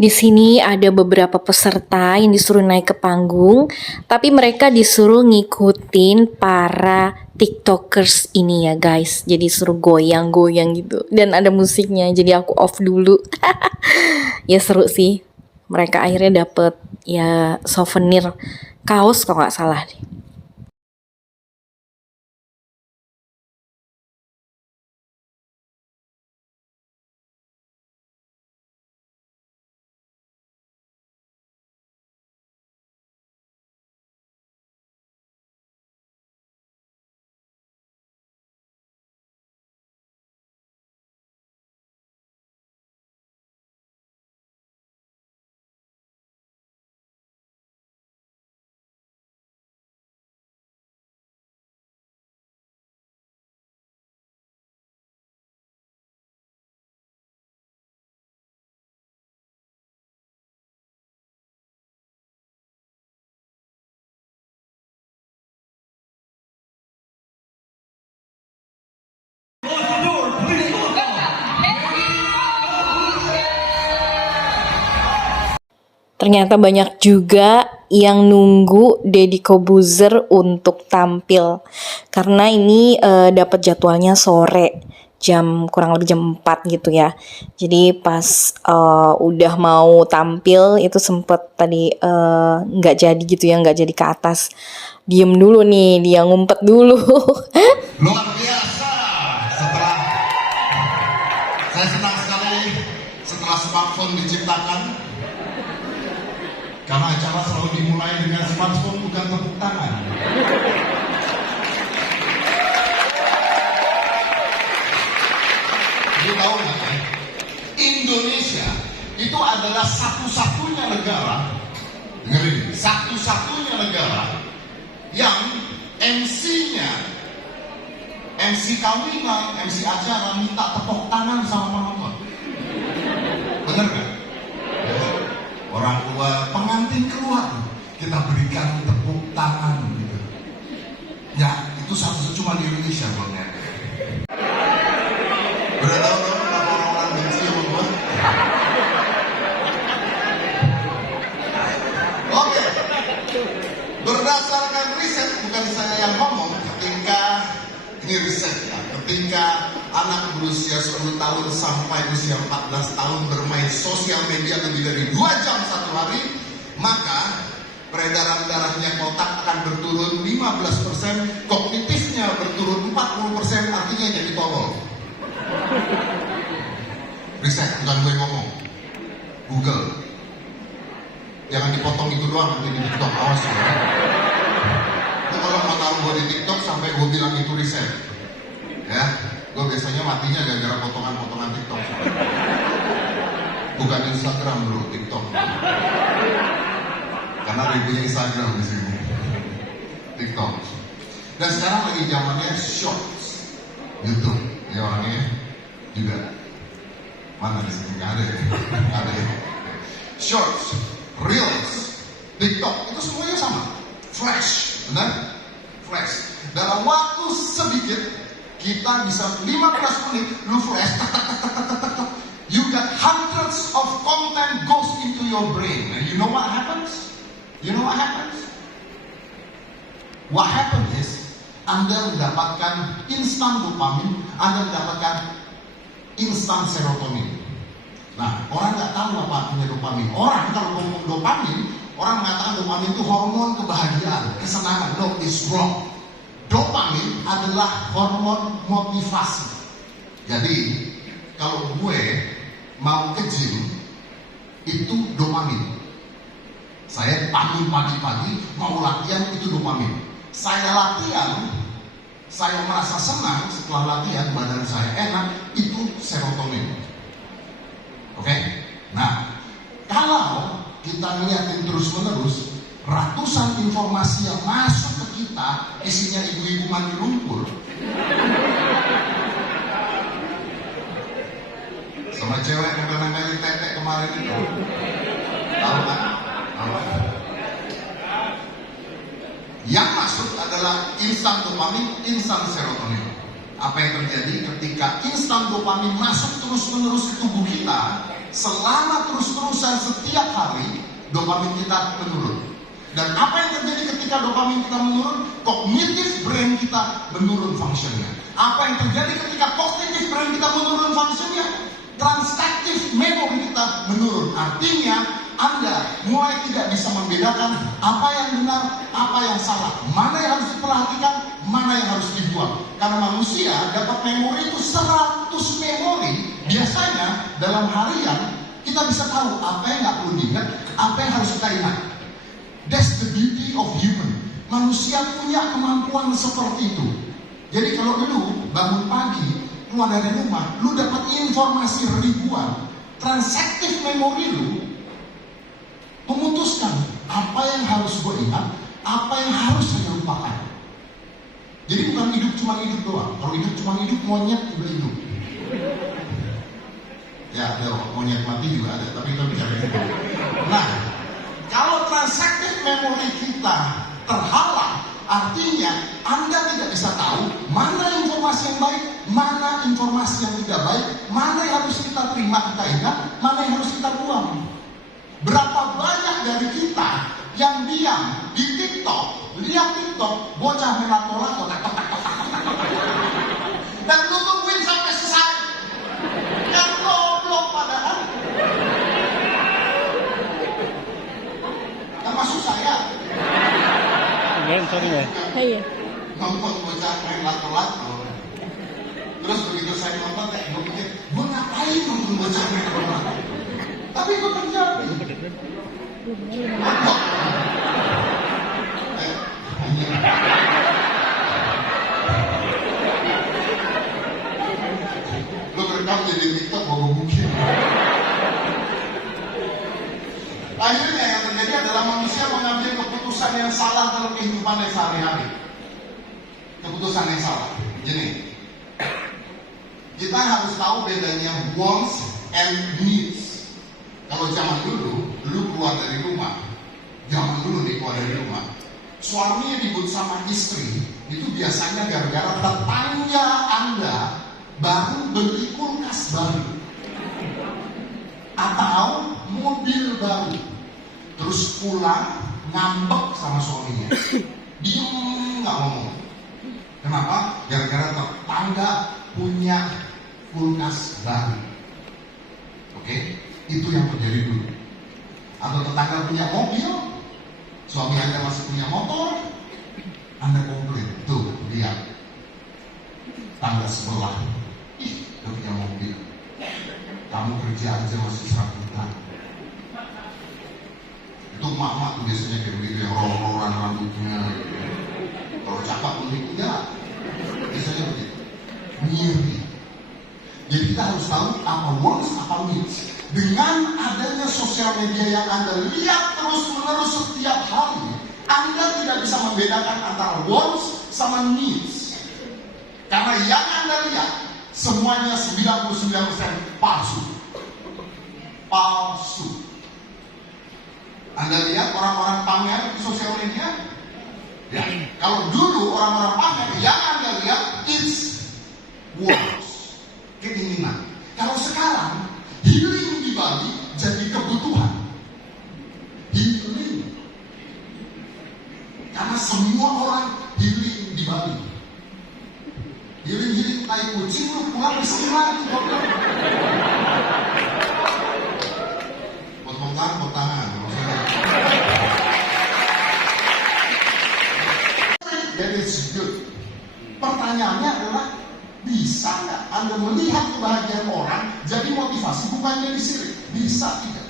Di sini ada beberapa peserta yang disuruh naik ke panggung, tapi mereka disuruh ngikutin para TikTokers ini ya guys. Jadi suruh goyang-goyang gitu, dan ada musiknya. Jadi aku off dulu. Ya seru sih. Mereka akhirnya dapet ya souvenir kaos kalau nggak salah deh. Ternyata banyak juga yang nunggu Deddy Corbuzier untuk tampil, karena ini dapat jadwalnya sore, kurang lebih jam 4 gitu ya. Jadi pas udah mau tampil itu sempet tadi nggak jadi gitu ya, nggak jadi ke atas. Diem dulu nih, dia ngumpet dulu. Luar biasa. Saya senang sekali setelah smartphone diciptakan. Karena acara selalu dimulai dengan smartphone, bukan tepuk tangan. Jadi tahu nggak ya? Indonesia itu adalah satu-satunya negara, dengerin, satu-satunya negara yang MC-nya, MC kawinan, MC acara minta tepuk tangan sama penonton. Bener nggak? Orang tua, pengantin keluar, kita berikan tepuk tangan gitu. Ya, itu satu cuma di Indonesia bangnya. Udah tahu dong kenapa orang-orang benci sama gua? Oke. Berdasarkan riset, bukan saya yang ngomong, ketika ini riset ya, ketika anak berusia 10 tahun sampai usia 14 tahun bermain sosial media lebih dari 2 jam satu hari, maka peredaran darahnya ke otak akan berturun 15%, kognitifnya berturun 40%, artinya jadi tolol. Riset, bukan gue ngomong. Google. Jangan dipotong itu doang nanti di TikTok, awas ya. Itu kalau mau tahu gue di TikTok sampai gue bilang itu riset. Ya, gue biasanya matinya gara-gara potongan-potongan TikTok. Bukan Instagram bro, TikTok. Karena ribunya Instagram di sini. TikTok. Dan sekarang lagi zamannya shorts, YouTube. Ya orangnya juga. Mana di sini nggak ada ya? Nggak ada ya. Shorts, Reels, TikTok itu semuanya sama. Flash, benar? Flash. Dalam waktu sedikit kita bisa 15 menit lu flash. You got hundreds of content goes into your brain. And you know what happens? You know what happens? What happens is Anda mendapatkan instan dopamin, Anda mendapatkan instan serotonin. Nah, orang nggak tahu apa artinya dopamin. Orang kalau ngomong dopamin, orang mengatakan dopamin itu hormon kebahagiaan, kesenangan. No, it's wrong. Dopamin adalah hormon motivasi. Jadi, kalau gue mau ke gym, itu dopamin. Saya bangun pagi-pagi, mau latihan, itu dopamin. Saya latihan, saya merasa senang setelah latihan, badan saya enak, itu serotonin. Oke? Nah, kalau kita ngeliatin terus-menerus, ratusan informasi yang masuk ke kita, isinya ibu-ibu mandi lumpur. Sama cewek yang nempelin tetek kemarin itu. Tahu kan? Yang masuk adalah instan dopamin, instan serotonin. Apa yang terjadi ketika instan dopamin masuk terus-menerus ke tubuh kita, selama terus-terusan setiap hari, dopamin kita menurun. Dan apa yang terjadi ketika dopamin kita menurun? Kognitif brain kita menurun fungsinya. Apa yang terjadi ketika kognitif brain kita menurun fungsinya? Transaktif memori kita menurun. Artinya Anda mulai tidak bisa membedakan apa yang benar, apa yang salah, mana yang harus diperhatikan, mana yang harus dibuang. Karena manusia dapat memori itu 100 memori. Biasanya dalam harian kita bisa tahu apa yang nggak perlu diingat, apa yang harus kita ingat. That's the beauty of human. Manusia punya kemampuan seperti itu. Jadi kalau lu bangun pagi, keluar dari rumah, lu dapat informasi ribuan. Transaktif memori lu memutuskan apa yang harus gue ingat, apa yang harus saya lupakan. Jadi bukan hidup cuma hidup doang. Kalau hidup cuma hidup, monyet juga hidup. Ya, ada monyet mati juga ada, tapi itu bicara hidup. Nah, kalau transaktif memori kita terhalang, artinya Anda tidak bisa tahu mana informasi yang baik, mana informasi yang tidak baik, mana yang harus kita terima, kita ingat, mana yang harus kita buang. Berapa banyak dari kita yang diam di TikTok, lihat TikTok, bocah melatola, dan lu tungguin sampai selesai. Yang goblok padahal. Termasuk saya. Nonton bocah main lato-lato. Terus begitu saya nonton, gue pikir, gue ngapain nonton bocah main lato-lato? Tapi gue terjadi. Lu rekam jadi TikTok bawa mungkin. Akhirnya yang terjadi adalah manusia mengambil keputusan yang salah dalam kehidupannya sehari-hari. Keputusan yang salah. Jadi, kita harus tahu bedanya wants and needs. Kalau zaman dulu, lu keluar dari rumah, zaman dulu nih keluar dari rumah, suaminya ribut sama istri, itu biasanya gara-gara tetangga Anda baru beli kulkas baru, atau mobil baru, terus pulang ngambek sama suaminya. Diem nggak ngomong. Kenapa? Gara-gara tetangga punya kulkas baru. Oke? Itu yang terjadi dulu. Atau tetangga punya mobil, suami Anda masih punya motor, Anda komplain. Tuh, lihat. Tangga sebelah, ih, udah punya mobil. Kamu kerja aja masih serabutan. Itu mak-mak tuh biasanya kayak begitu, yang rol-rolan rambutnya. Kalau cakap lebih enggak. Biasanya begitu. Ngiri. Jadi kita harus tahu apa wants, apa needs. Dengan adanya sosial media yang Anda lihat terus-menerus setiap hari, Anda tidak bisa membedakan antara wants sama needs. Karena yang Anda lihat semuanya 99% palsu. Palsu. Anda lihat orang-orang pamer di sosial media? Ya, kalau dulu orang-orang pamer, yang Anda lihat it's wants, keinginan. Kalau sekarang healing di Bali jadi kebutuhan. Healing. Karena semua orang healing di Bali. Healing tai kucing, lu pulang kesini lagi. Potong tangan. That is good. Pertanyaannya adalah, bisa nggak Anda melihat kebahagiaan orang jadi motivasi, bukannya disirik? Bisa tidak?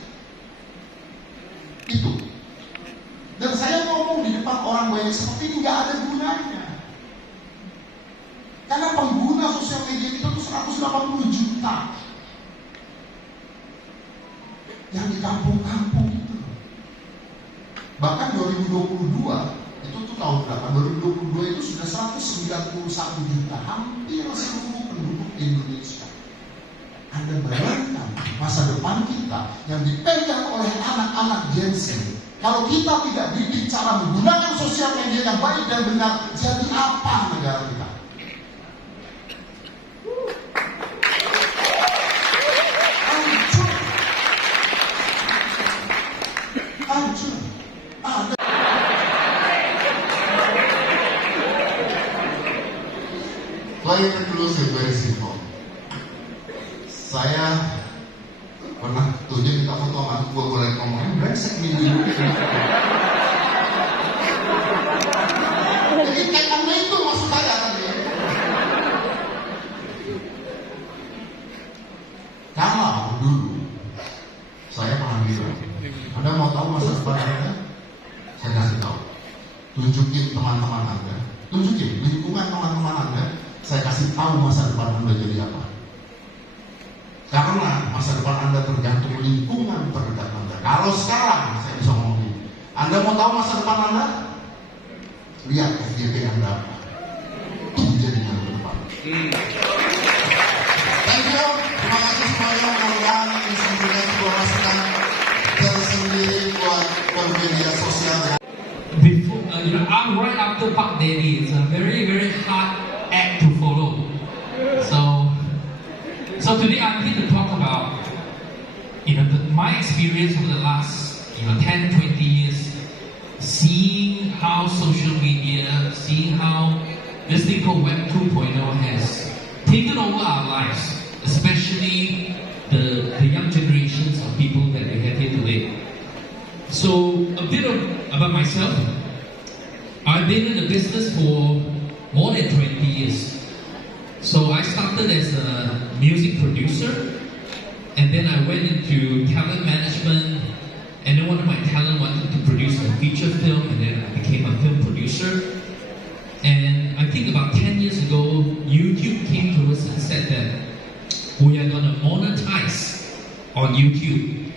Itu. Dan saya ngomong di depan orang banyak seperti ini nggak ada gunanya. Karena pengguna sosial media kita tuh 180 juta. Yang di kampung-kampung itu. Bahkan 2022 itu tuh tahun berapa? 2022 itu sudah 191 juta, hampir seluruh penduduk Indonesia. Anda bayangkan masa depan kita yang dipegang oleh anak-anak Gen Z. Kalau kita tidak didik cara menggunakan sosial media yang baik dan benar, jadi apa negara kita? Hancur. Player inclusive, very simple. Saya pernah tunjuk minta foto sama gue, boleh ngomongin brengsek minggu ini. Jadi kaitannya itu maksud saya tadi. Kalau dulu saya pernah bilang, Anda mau tahu masa depan Anda? Saya kasih tahu. Tunjukin teman-teman Anda, tunjukin lingkungan teman-teman Anda. Saya kasih tahu masa depan Anda jadi apa. Karena masa depan Anda tergantung lingkungan terdekat Anda. Kalau sekarang saya bisa ngomong, Anda mau tahu masa depan Anda? Lihat FYP Anda apa. Itu jadi masa depan. Thank you. Terima kasih semuanya. Mudah-mudahan ini sebenarnya sebuah masukan tersendiri buat media sosial. Before, I'm right after Pak Dedi. It's a very, very hard act to follow. So today I'm here to talk about, my experience over the last, 10, 20 years, seeing how social media, seeing how this thing called Web 2.0 has taken over our lives, especially the young generations of people that we have here today. So a bit about myself. I've been in the business for more than 20 years. So I started as a music producer, and then I went into talent management, and then one of my talent wanted to produce a feature film, and then I became a film producer. And I think about 10 years ago, YouTube came to us and said that we are going to monetize on YouTube.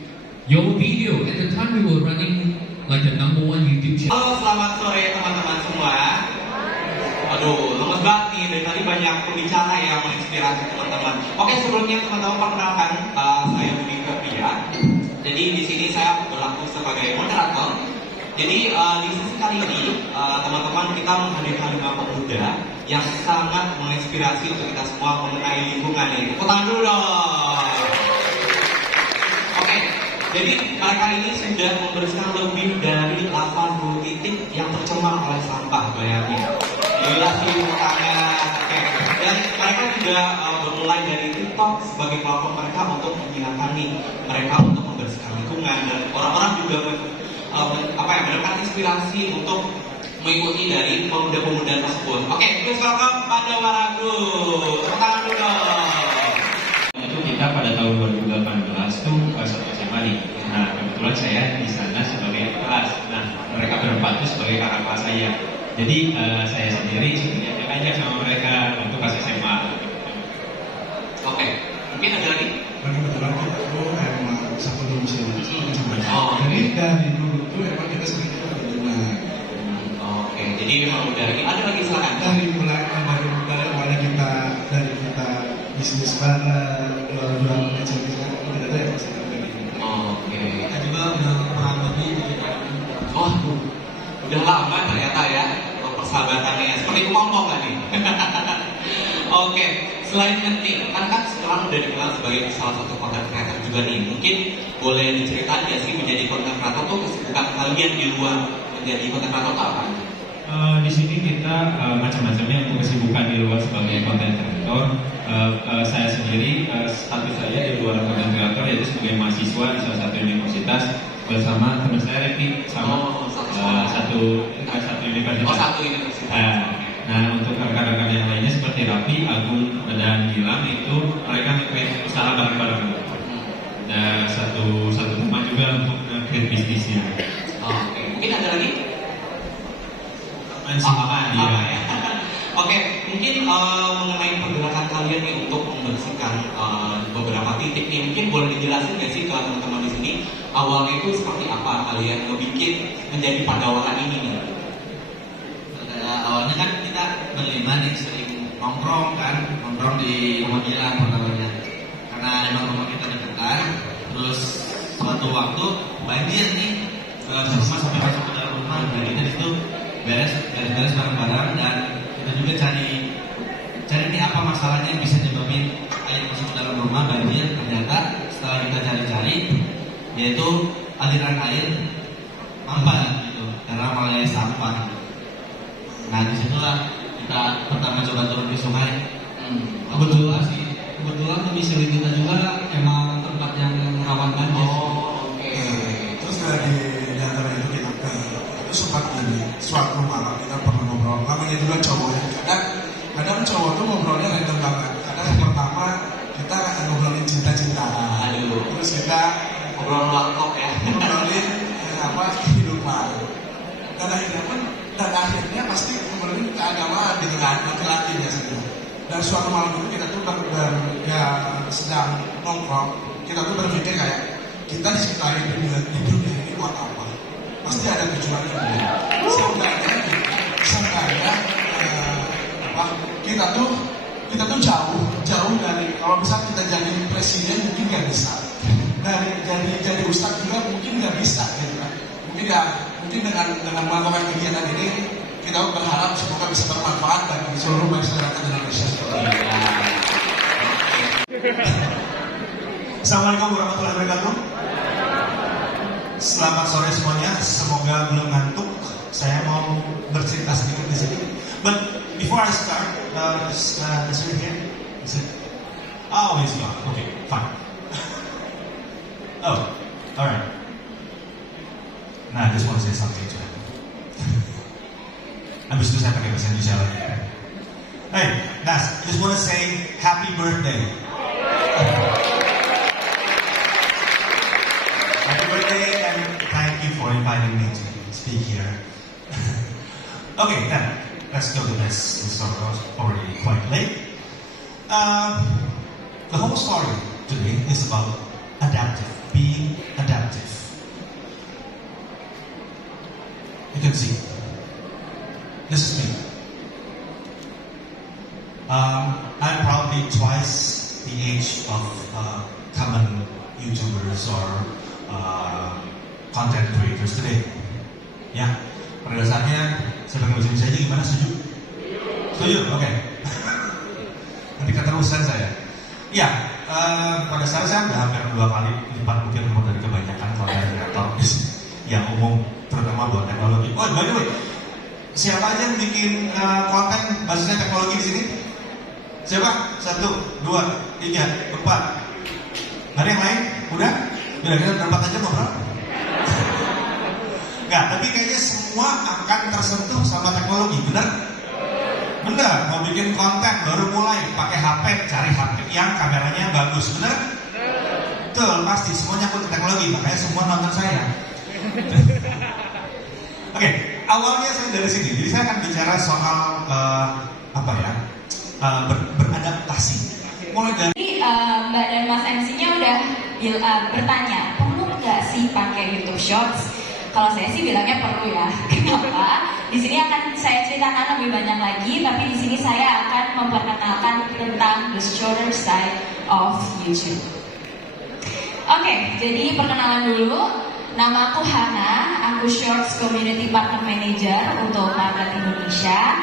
Your video, at the time we were running like the #1 YouTube channel. Halo, selamat sore teman-teman semua. Aduh, lemes banget nih, dari tadi banyak pembicara yang menginspirasi teman-teman. Oke, sebelumnya teman-teman perkenalkan, saya Budi Febria. Jadi di sini saya berlaku sebagai moderator. Jadi di sesi kali ini, teman-teman, kita menghadirkan 5 pemuda yang sangat menginspirasi untuk kita semua mengenai lingkungan ini. Tepuk tangan dulu dong. Oke, Jadi mereka ini sudah membersihkan lebih dari 80 titik yang tercemar oleh sampah, bayangin. Gila sih mukanya. Oke. Dan mereka juga bermulai dari TikTok sebagai platform mereka untuk mengingatkan nih mereka untuk membersihkan lingkungan, dan orang-orang juga mendapatkan inspirasi untuk mengikuti dari pemuda-pemuda tersebut. Oke, please welcome Pandawa Ragu. Tepuk tangan dulu. Itu kita pada tahun 2018 tuh satu SMA nih. Nah, kebetulan saya di sana sebagai kelas. Nah, mereka berempat itu sebagai kakak kelas saya. Jadi saya sendiri sebenarnya aja sama mereka untuk pas SMA. Oke, mungkin ada lagi? Kebetulan kita tuh emang satu domisili. Oh, jadi dari dulu tuh emang kita sering berhubungan. Oke, jadi memang udah lagi. Ada lagi silakan. Dari awalnya kita bisnis bareng, jual kecil kita udah ya masih dari ini. Oke. Kita juga udah mengalami Oh, udah lama ternyata ya persahabatannya. Seperti kepompong tadi. Oke, selain penting, kan sekarang udah dikenal sebagai salah satu content creator juga nih. Mungkin boleh diceritain ya sih menjadi content creator tuh kesibukan kalian di luar menjadi content creator tuh apa? Di sini kita macam-macamnya untuk kesibukan di luar sebagai content creator. Saya sendiri status saya di luar content creator yaitu sebagai mahasiswa di salah satu universitas bersama teman saya Repi sama satu universitas. Oh, satu universitas. Nah, untuk rekan-rekan yang lainnya seperti Raffi, Agung, dan Gilang itu mereka mengikuti usaha bareng-bareng. Dan satu teman juga untuk create bisnisnya. Oke, mungkin ada lagi? Oke, mungkin mengenai pergerakan kalian nih untuk membersihkan beberapa titik nih, mungkin boleh dijelasin nggak sih ke teman-teman di sini awalnya itu seperti apa kalian ngebikin menjadi Pandawaran ini nih? Awalnya kan kita berlima nih sering nongkrong di rumah Gilang pertamanya, karena emang rumah kita deketan. Terus suatu waktu banjir nih, rumah sampai masuk ke dalam rumah, dan kita di situ beres bareng-bareng, dan kita juga cari nih apa masalahnya yang bisa nyebabin air masuk ke dalam rumah banjir. Ternyata setelah kita cari-cari, yaitu aliran air mampat gitu karena mulai sampah. Nah, disitulah kita pertama coba turun di sungai. Kebetulan domisili kita juga emang tempat yang rawan banjir. Oke. Terus dari antara itu kita sempat jadi suatu malam kita pernah ngobrol. Namanya juga cowok ya. Kadang cowok tuh ngobrolnya random banget. Kadang yang pertama kita akan ngobrolin cinta-cintaan. Terus kita ngobrol warkop ya. Ngobrolin kehidupan. Dan akhirnya pasti ngobrolin keagamaan gitu kan, laki-laki biasanya. Dan suatu malam itu kita tuh sedang nongkrong, kita tuh berpikir kayak kita diciptain di dunia ini buat apa? Pasti ada tujuannya. Seenggaknya kita tuh jauh dari, kalau bisa kita jadi presiden mungkin nggak bisa, dari jadi ustadz juga mungkin nggak bisa gitu kan. Mungkin dengan melakukan kegiatan ini kita berharap semoga bisa bermanfaat bagi seluruh masyarakat Indonesia. Assalamualaikum warahmatullahi wabarakatuh. Selamat sore semuanya. Semoga belum ngantuk. Saya mau bercerita sedikit di sini. But before I start, is it here? Is it? Oh, it's gone. Okay, fine. Oh, all right. Nah, I just want to say something to him. Habis itu saya pakai bahasa Indonesia lagi. Hey, Nas, I just want to say happy birthday. Happy birthday and thank you for inviting me to speak here. Okay, then let's go to this. It's already quite late. The whole story today is about being adaptive. You can see, this is me. I'm probably twice the age of common YouTubers or content creators today. Ya, pada dasarnya saya pakai bahasa Indonesia aja gimana? Setuju? Setuju? Oke. Nanti keterusan saya. Ya, pada dasarnya saya udah hampir 2 kali lipat mungkin umur dari kebanyakan yang umum, terutama buat teknologi. Oh, by the way, siapa aja yang bikin konten basisnya teknologi di sini? Siapa? 1, 2, 3, 4. Nggak ada yang lain? Udah? Udah, kita berempat aja ngobrol. Nggak, tapi kayaknya semua akan tersentuh sama teknologi, bener? Bener, mau bikin konten baru mulai pakai HP, cari HP yang kameranya bagus, bener? Betul, pasti semuanya nyangkut ke teknologi, makanya semua nonton saya. Oke, awalnya saya dari sini, jadi saya akan bicara soal beradaptasi. Mulai dari Mbak dan Mas MC-nya udah bertanya, perlu nggak sih pakai YouTube Shorts? Kalau saya sih bilangnya perlu ya. Kenapa? Di sini akan saya ceritakan lebih banyak lagi, tapi di sini saya akan memperkenalkan tentang the shorter side of YouTube. Oke, jadi perkenalan dulu. Nama aku Hana, aku Shorts Community Partner Manager untuk market Indonesia.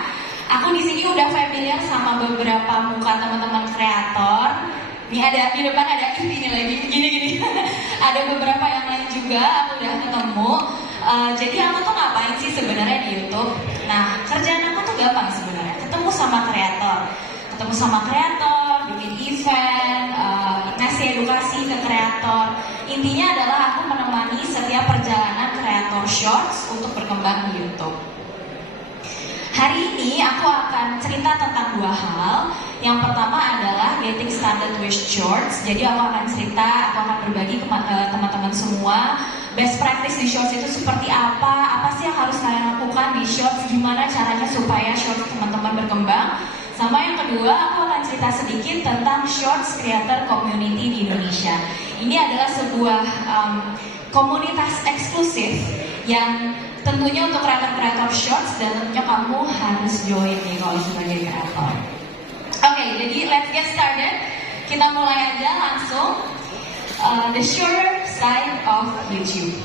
Aku di sini udah familiar sama beberapa muka teman-teman kreator. Ini ada di depan ada ini lagi, gini-gini. Ada beberapa yang lain juga aku udah ketemu. Jadi aku tuh ngapain sih sebenarnya di YouTube? Nah, kerjaan aku tuh gampang sebenarnya. Ketemu sama kreator, bikin event, ngasih edukasi ke kreator. Intinya adalah aku menemani setiap perjalanan kreator Shorts untuk berkembang di YouTube. Hari ini aku akan cerita tentang 2 hal. Yang pertama adalah getting started with Shorts. Jadi aku akan berbagi ke teman-teman semua best practice di Shorts itu seperti apa sih yang harus kalian lakukan di Shorts, gimana caranya supaya Shorts teman-teman berkembang. Sama yang kedua, aku akan cerita sedikit tentang Shorts Creator Community di Indonesia. Ini adalah sebuah komunitas eksklusif yang tentunya untuk kreator-kreator Shorts dan tentunya kamu harus join nih kalau sebagai kreator. Oke, jadi let's get started. Kita mulai aja langsung. The shorter side of YouTube.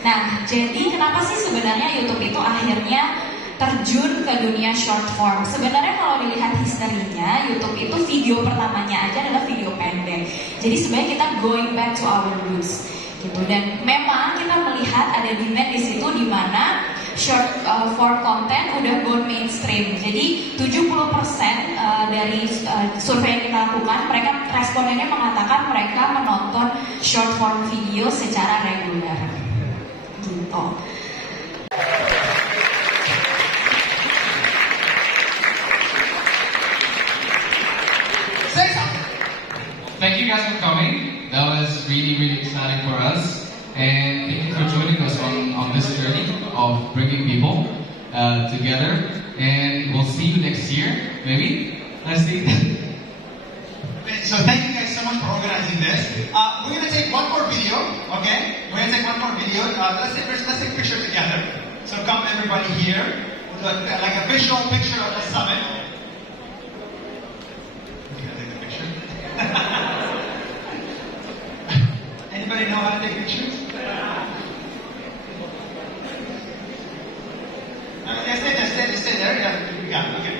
Nah, jadi kenapa sih sebenarnya YouTube itu akhirnya terjun ke dunia short form? Sebenarnya kalau dilihat historinya, YouTube itu video pertamanya aja adalah video pendek. Jadi sebenarnya kita going back to our roots gitu. Dan memang kita melihat ada demand di situ di mana short form content udah go mainstream. Jadi 70% dari survei yang kita lakukan, respondennya mengatakan mereka menonton short form video secara reguler. Gitu. Thank you guys for coming. That was really exciting for us. And thank you for joining us on this journey of bringing people together. And we'll see you next year, maybe. Let's see. So thank you guys so much for organizing this. We're gonna take one more video, okay? We're gonna take one more video. Let's take a picture together. So come everybody here, like a visual picture of the summit. We're gonna take a picture. Anybody know how to take pictures? Stay there. Yeah, we got it. Okay.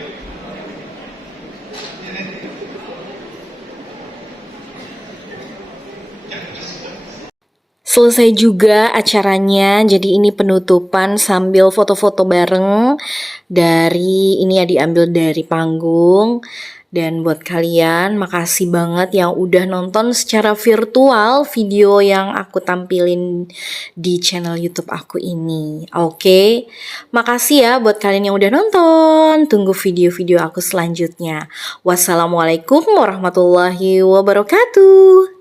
Selesai juga acaranya, jadi ini penutupan sambil foto-foto bareng dari ini ya, diambil dari panggung. Dan buat kalian, makasih banget yang udah nonton secara virtual video yang aku tampilin di channel YouTube aku ini. Oke, makasih ya buat kalian yang udah nonton. Tunggu video-video aku selanjutnya. Wassalamualaikum warahmatullahi wabarakatuh.